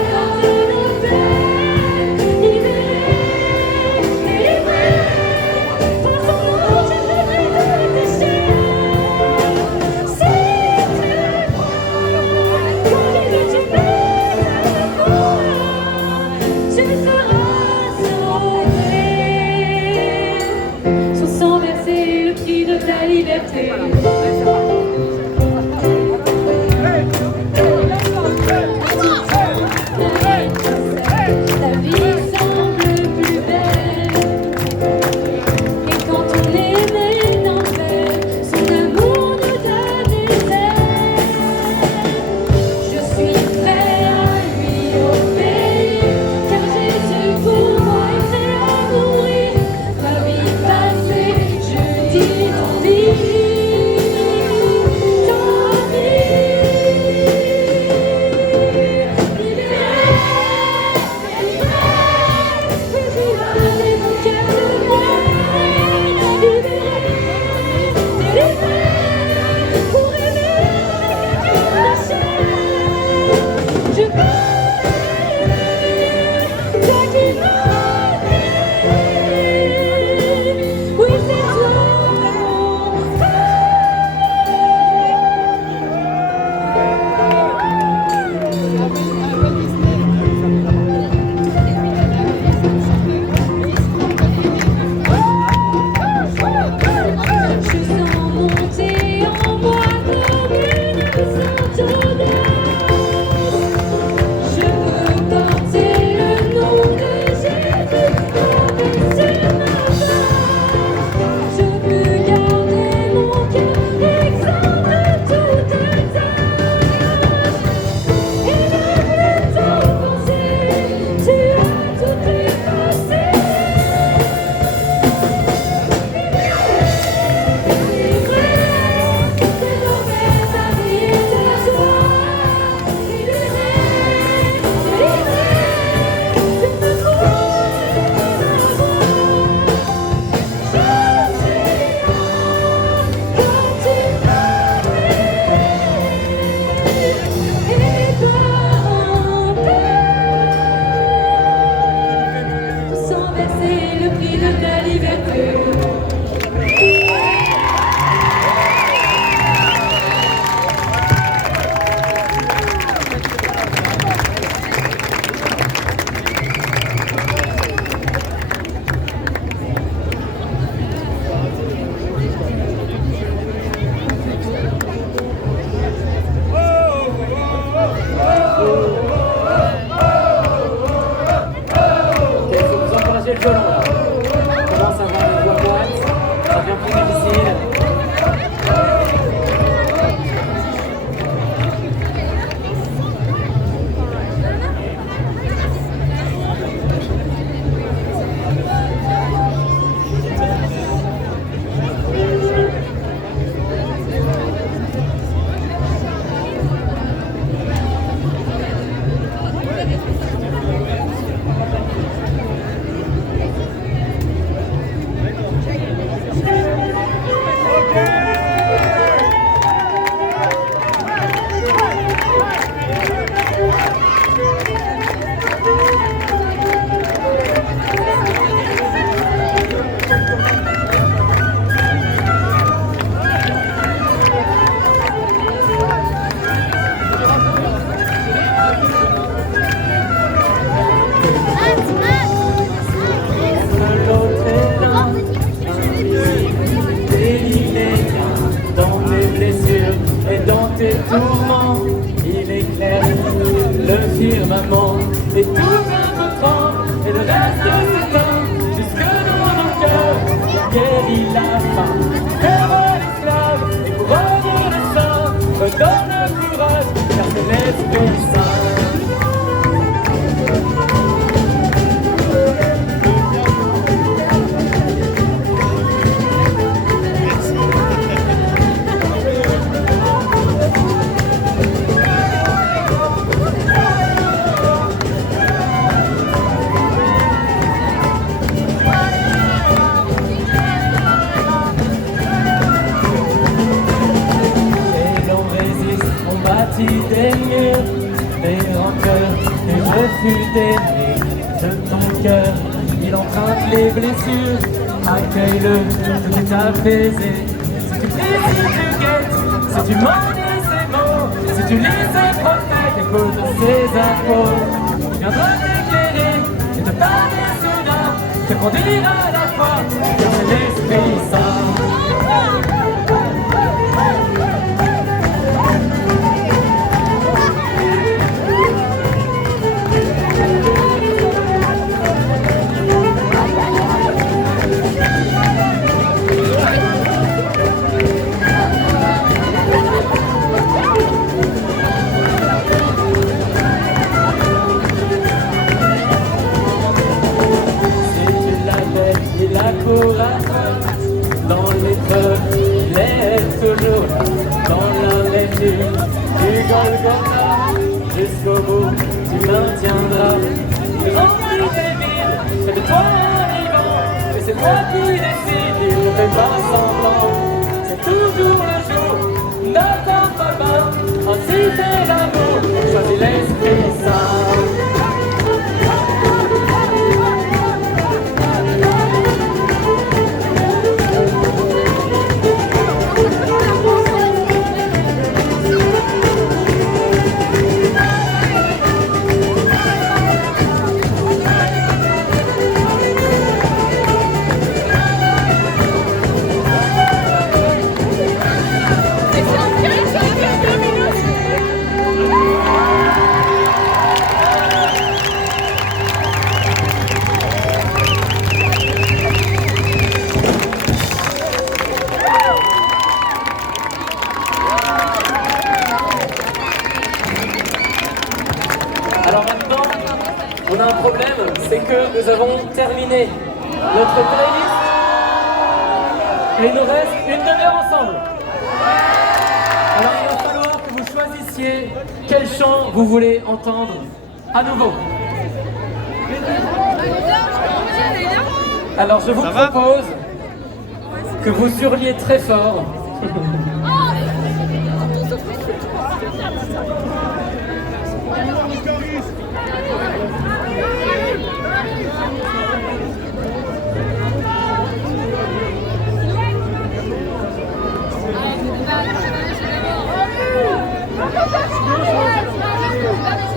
tourment, il éclaire le firmament. Et tout un temps, et le reste s'éteint, jusque dans nos cœurs, il guérit la faim. Heureux l'esclave, et couronne le sang, redonne le courage, car c'est l'Esprit Saint. Des murs, des rancœurs, et refus d'aimer de ton cœur. Il emprunte les blessures, accueille-le, tout est apaisé. Si tu pries, si tu guettes, si tu manies ces mots, si tu lis ces prophètes, écoute ses apôtres. Il viendra t'éclairer et te parler soudain, te conduire à la foi, car c'est l'Esprit Saint. Dans l'épreuve, il est toujours dans la lecture du Golgotha. Jusqu'au bout, tu maintiendras. Tu remplis tes vides, c'est de toi un vivant. Et c'est toi qui décides, il ne fait pas semblant. C'est toujours le jour, n'attends pas bien. Ainsi c'est l'amour, choisis l'Esprit Saint. Alors maintenant, on a un problème, c'est que nous avons terminé notre playlist et il nous reste une demi-heure ensemble. Alors il va falloir que vous choisissiez quel chant vous voulez entendre à nouveau. Alors je vous propose que vous hurliez très fort.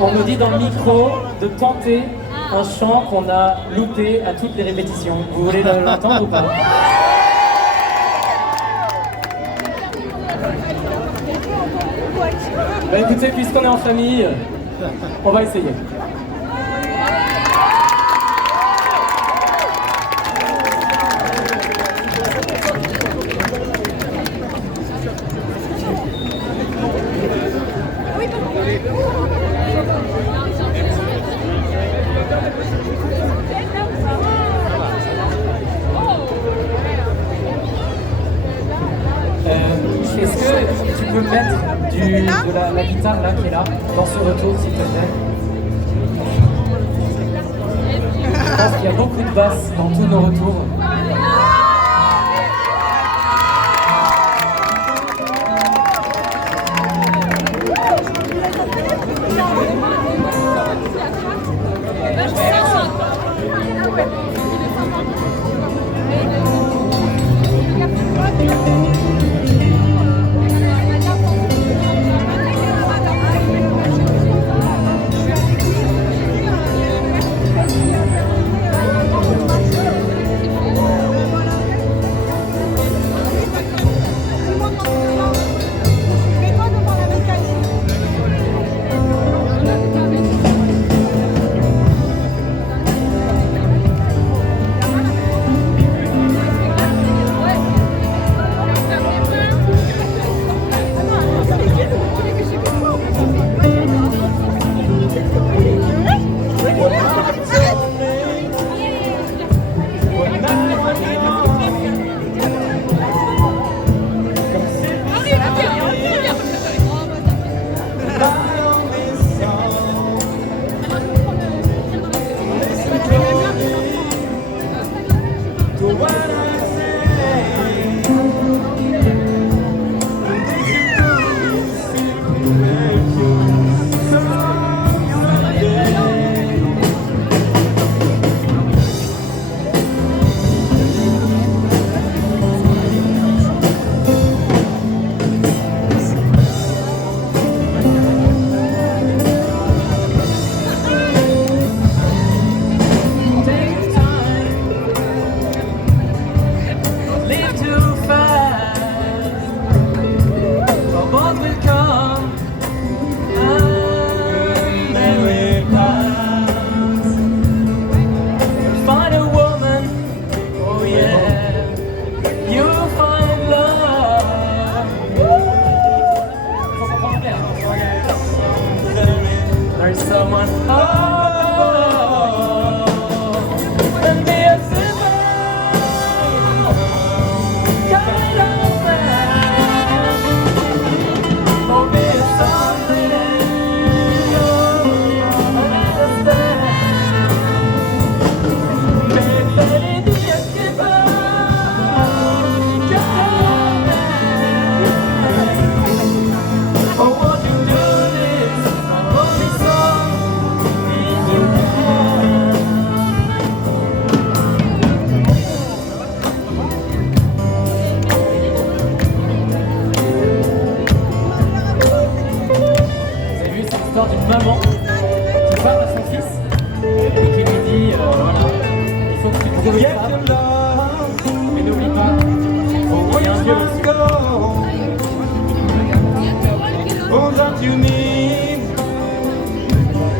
On nous dit dans le micro de tenter un chant qu'on a loupé à toutes les répétitions. Vous voulez l'entendre ou pas? Bah écoutez, puisqu'on est en famille, on va essayer. Est-ce que tu peux mettre de la guitare là qui est là, dans ce retour s'il te plaît? Je pense qu'il y a beaucoup de basses dans tous nos retours. someone. Oh, and be a simple kind of man. Oh, be something understand. Maybe the skipper. Oh, what you do is only song in your head. Vous avez vu, c'est l'histoire d'une maman qui parle à son fils et qui lui dit voilà, il faut que tu trouves une Get femme, your love, mais n'oublie pas, il y a un Dieu must au-dessus. go. All that you need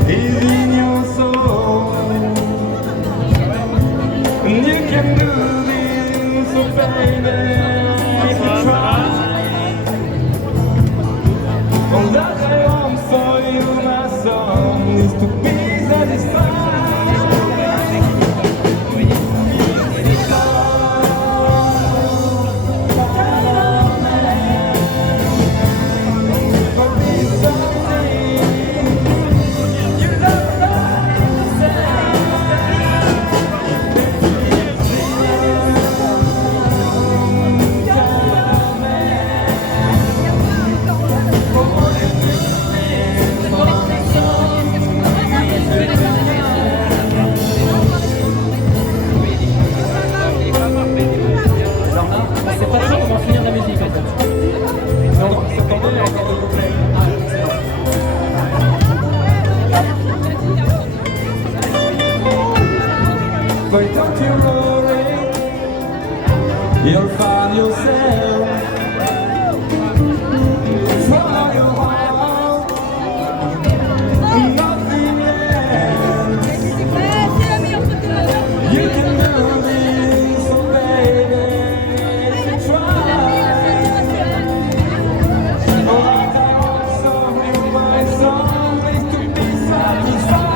is in your soul, and you can do this, so baby, if you try. All that I want for you, my son, is to be satisfied. Alors là, on sait pas trop comment finir la musique en fait. Donc, attendez, encore deux couplets. Ah, excellent. But don't you worry, you'll find yourself. Follow your heart, nothing else. You can do this, so baby, if you try. All I want from you, my son, is to be satisfied.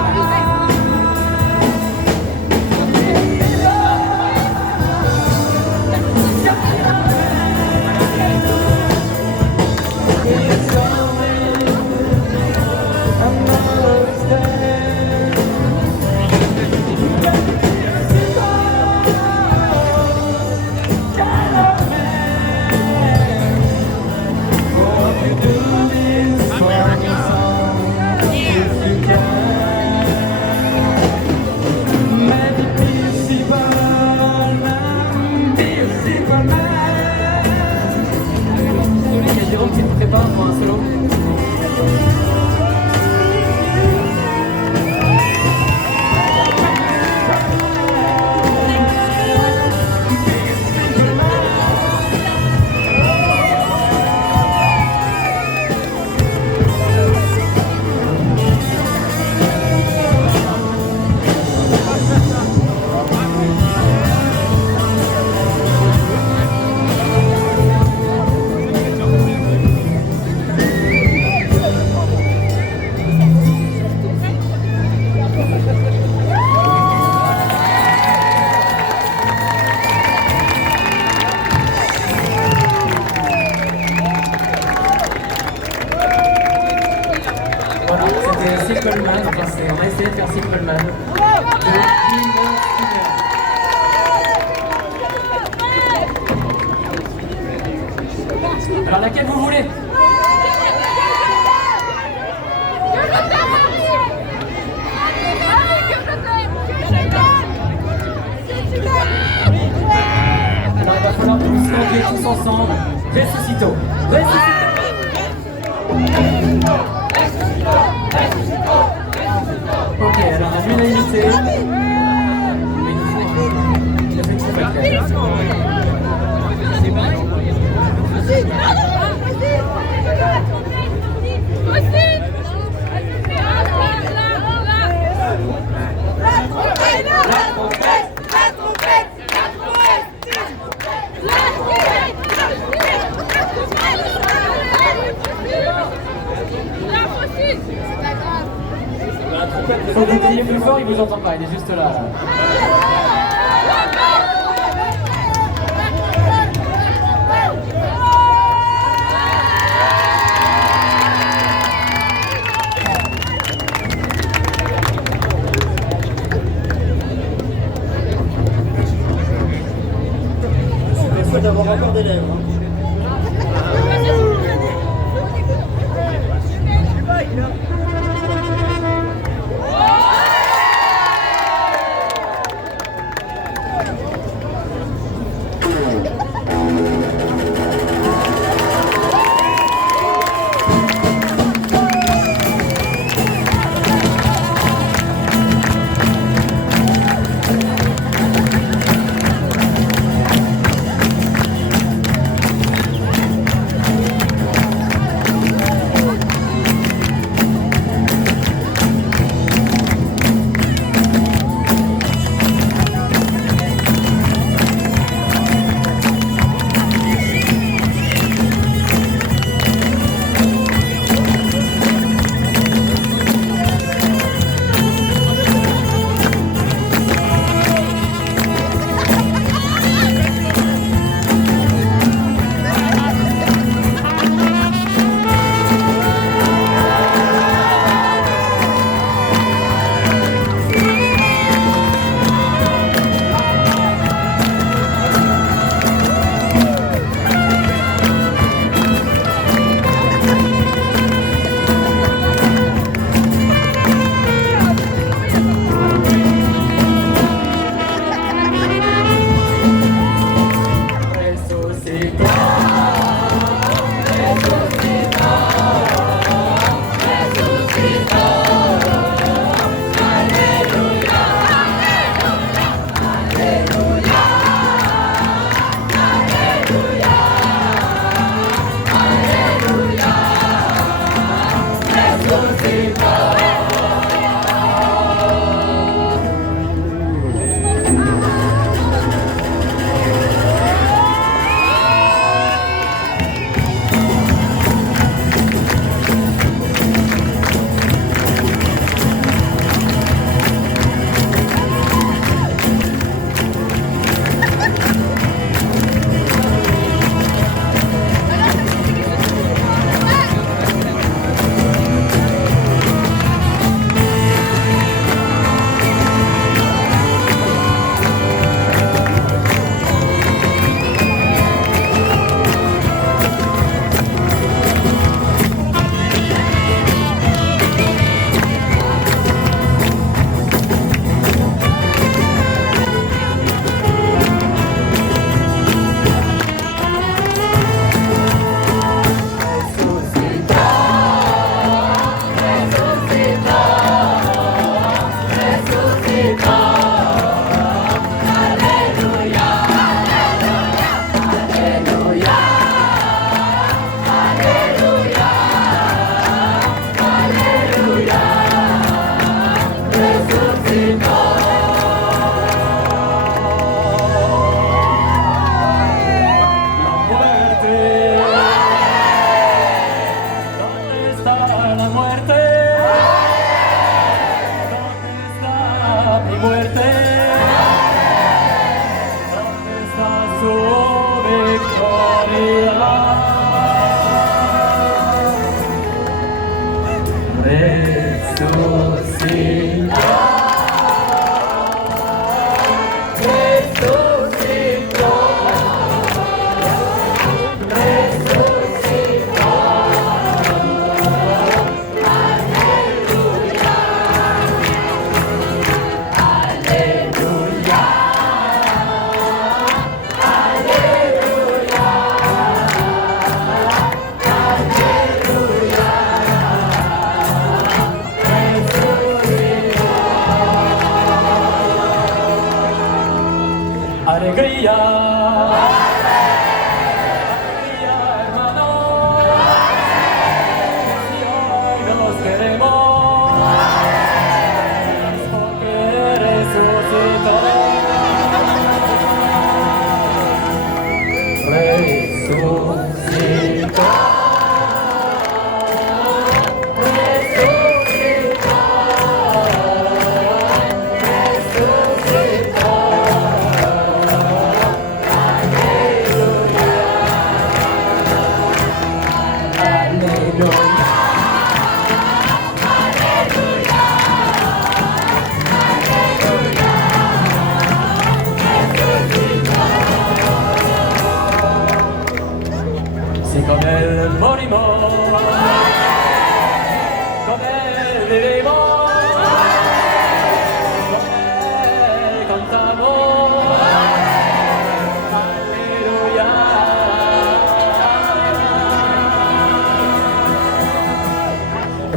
Il y a Jérôme qui se prépare pour un solo. Voilà, c'était Simple Man, enfin on a essayé de faire Simple Man. Alors laquelle vous voulez? Alors il va falloir que vous scandiez tous ensemble. Ressuscito. Ressuscito. Ok, alors à l'unanimité. La trompette Faut que vous criez plus fort, il vous entend pas, il est juste là. Il faut d'avoir encore des lèvres. Hein.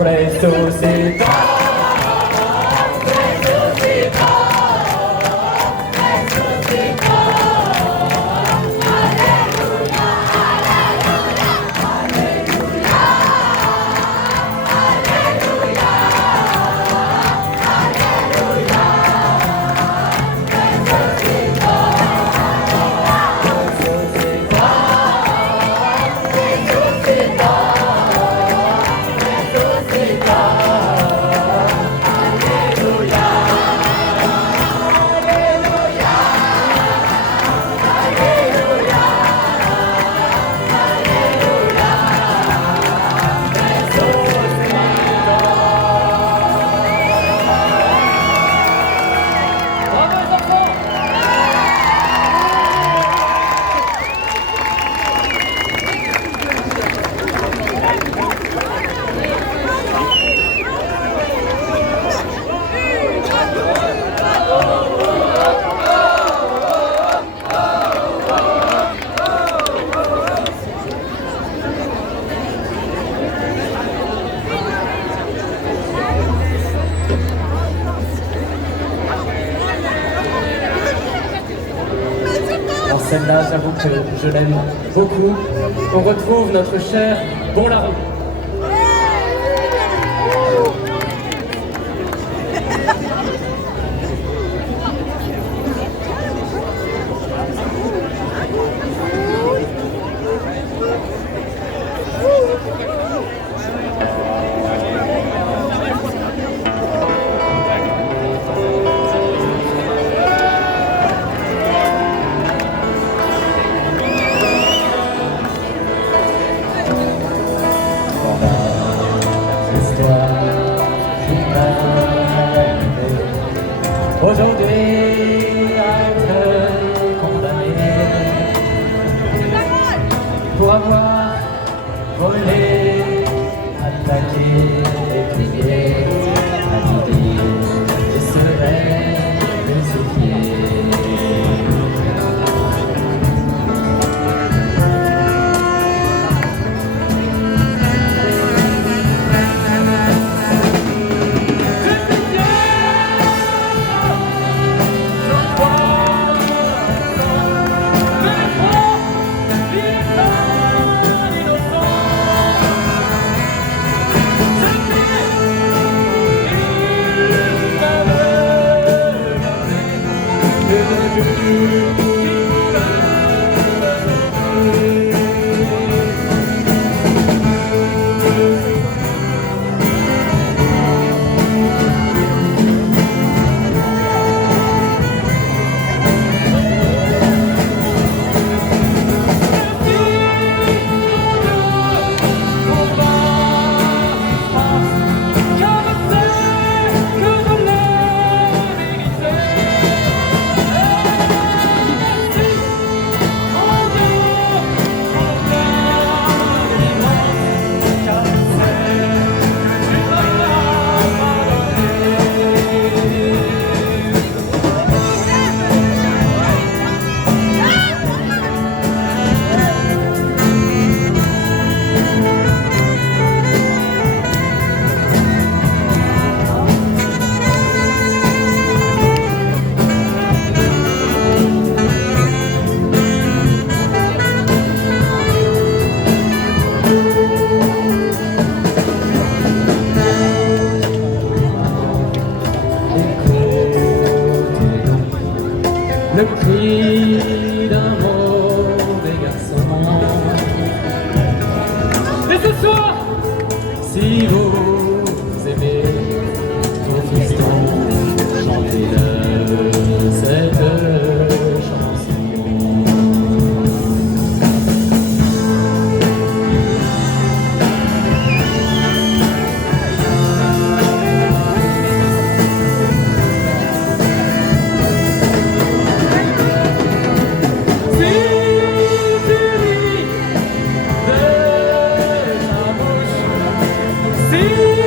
Resucitó. Celle-là, j'avoue que je l'aime beaucoup. On retrouve notre cher Bon Larron. Aujourd'hui, à être condamné pour avoir volé, attaqué, épié, habité, je serai crucifié. Le cri d'un mauvais garçon. Et ce soir, si vous aimez vos fistons, chantez-le cette chanson. See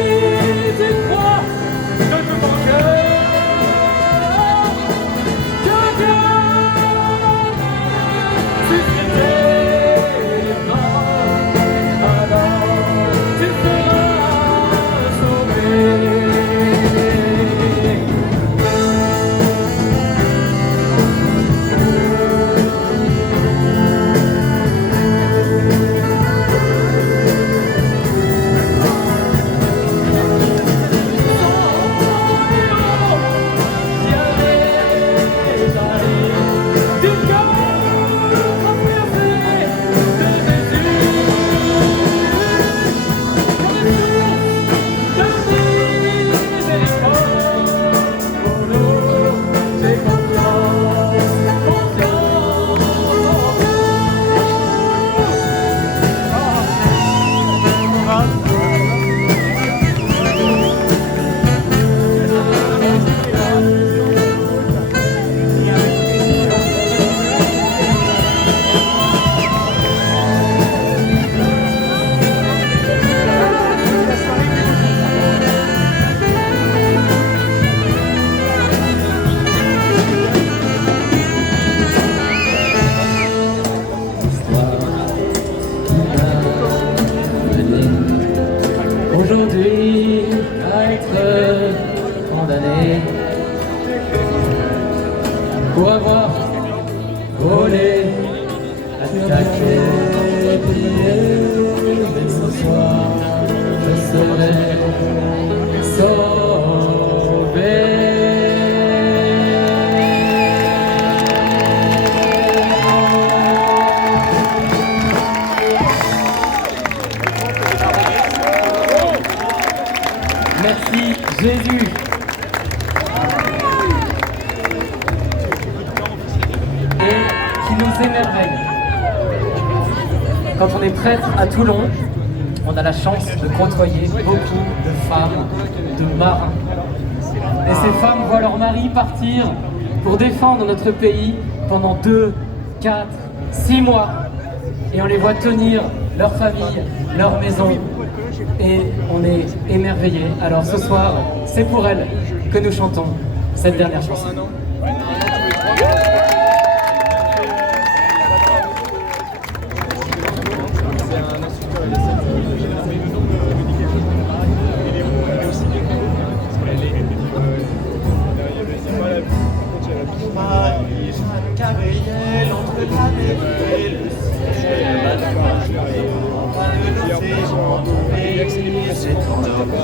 aujourd'hui à être condamné pour avoir volé, attaqué, pillé, mais ce soir je serai sauvé. Merci Jésus. Et qui nous émerveille. Quand on est prêtre à Toulon, on a la chance de côtoyer beaucoup de femmes, de marins. Et ces femmes voient leur mari partir pour défendre notre pays pendant 2, 4, 6 mois. Et on les voit tenir leur famille, leur maison. Et on est émerveillés. Alors ce soir, c'est pour elles que nous chantons cette dernière chanson. Marie-Jeanne Gabriel, entre la mer et le ciel, pas de l'océan tombé, c'est en Europe.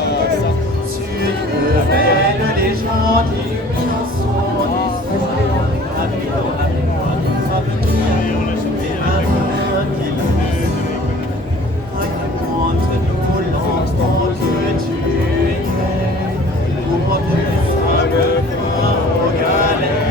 Sur de belles légendes, illuminant son histoire, avec dans la mémoire d'une femme qui a un main qui le raconte-nous l'enfant que tu étais, pour rendre simple au galets.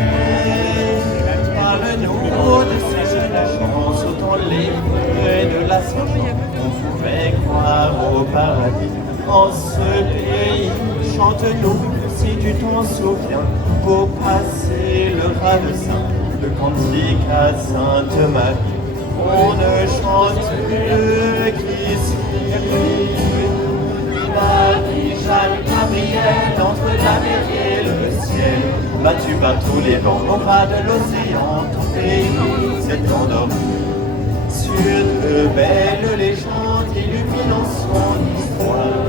Parle-nous de ces jeunes gens sautant les feux de la Saint-Jean. On pouvait croire au paradis en ce pays. Chante-nous si tu t'en souviens pour passer le ravessin, le cantique à Sainte Marie. On ne chante qui suit. Marie-Jeanne Gabriel, entre la mer et le ciel, battu par tous les vents, au bas de l'océan, ton pays s'est endormi. Sur de belles légendes illuminant son histoire.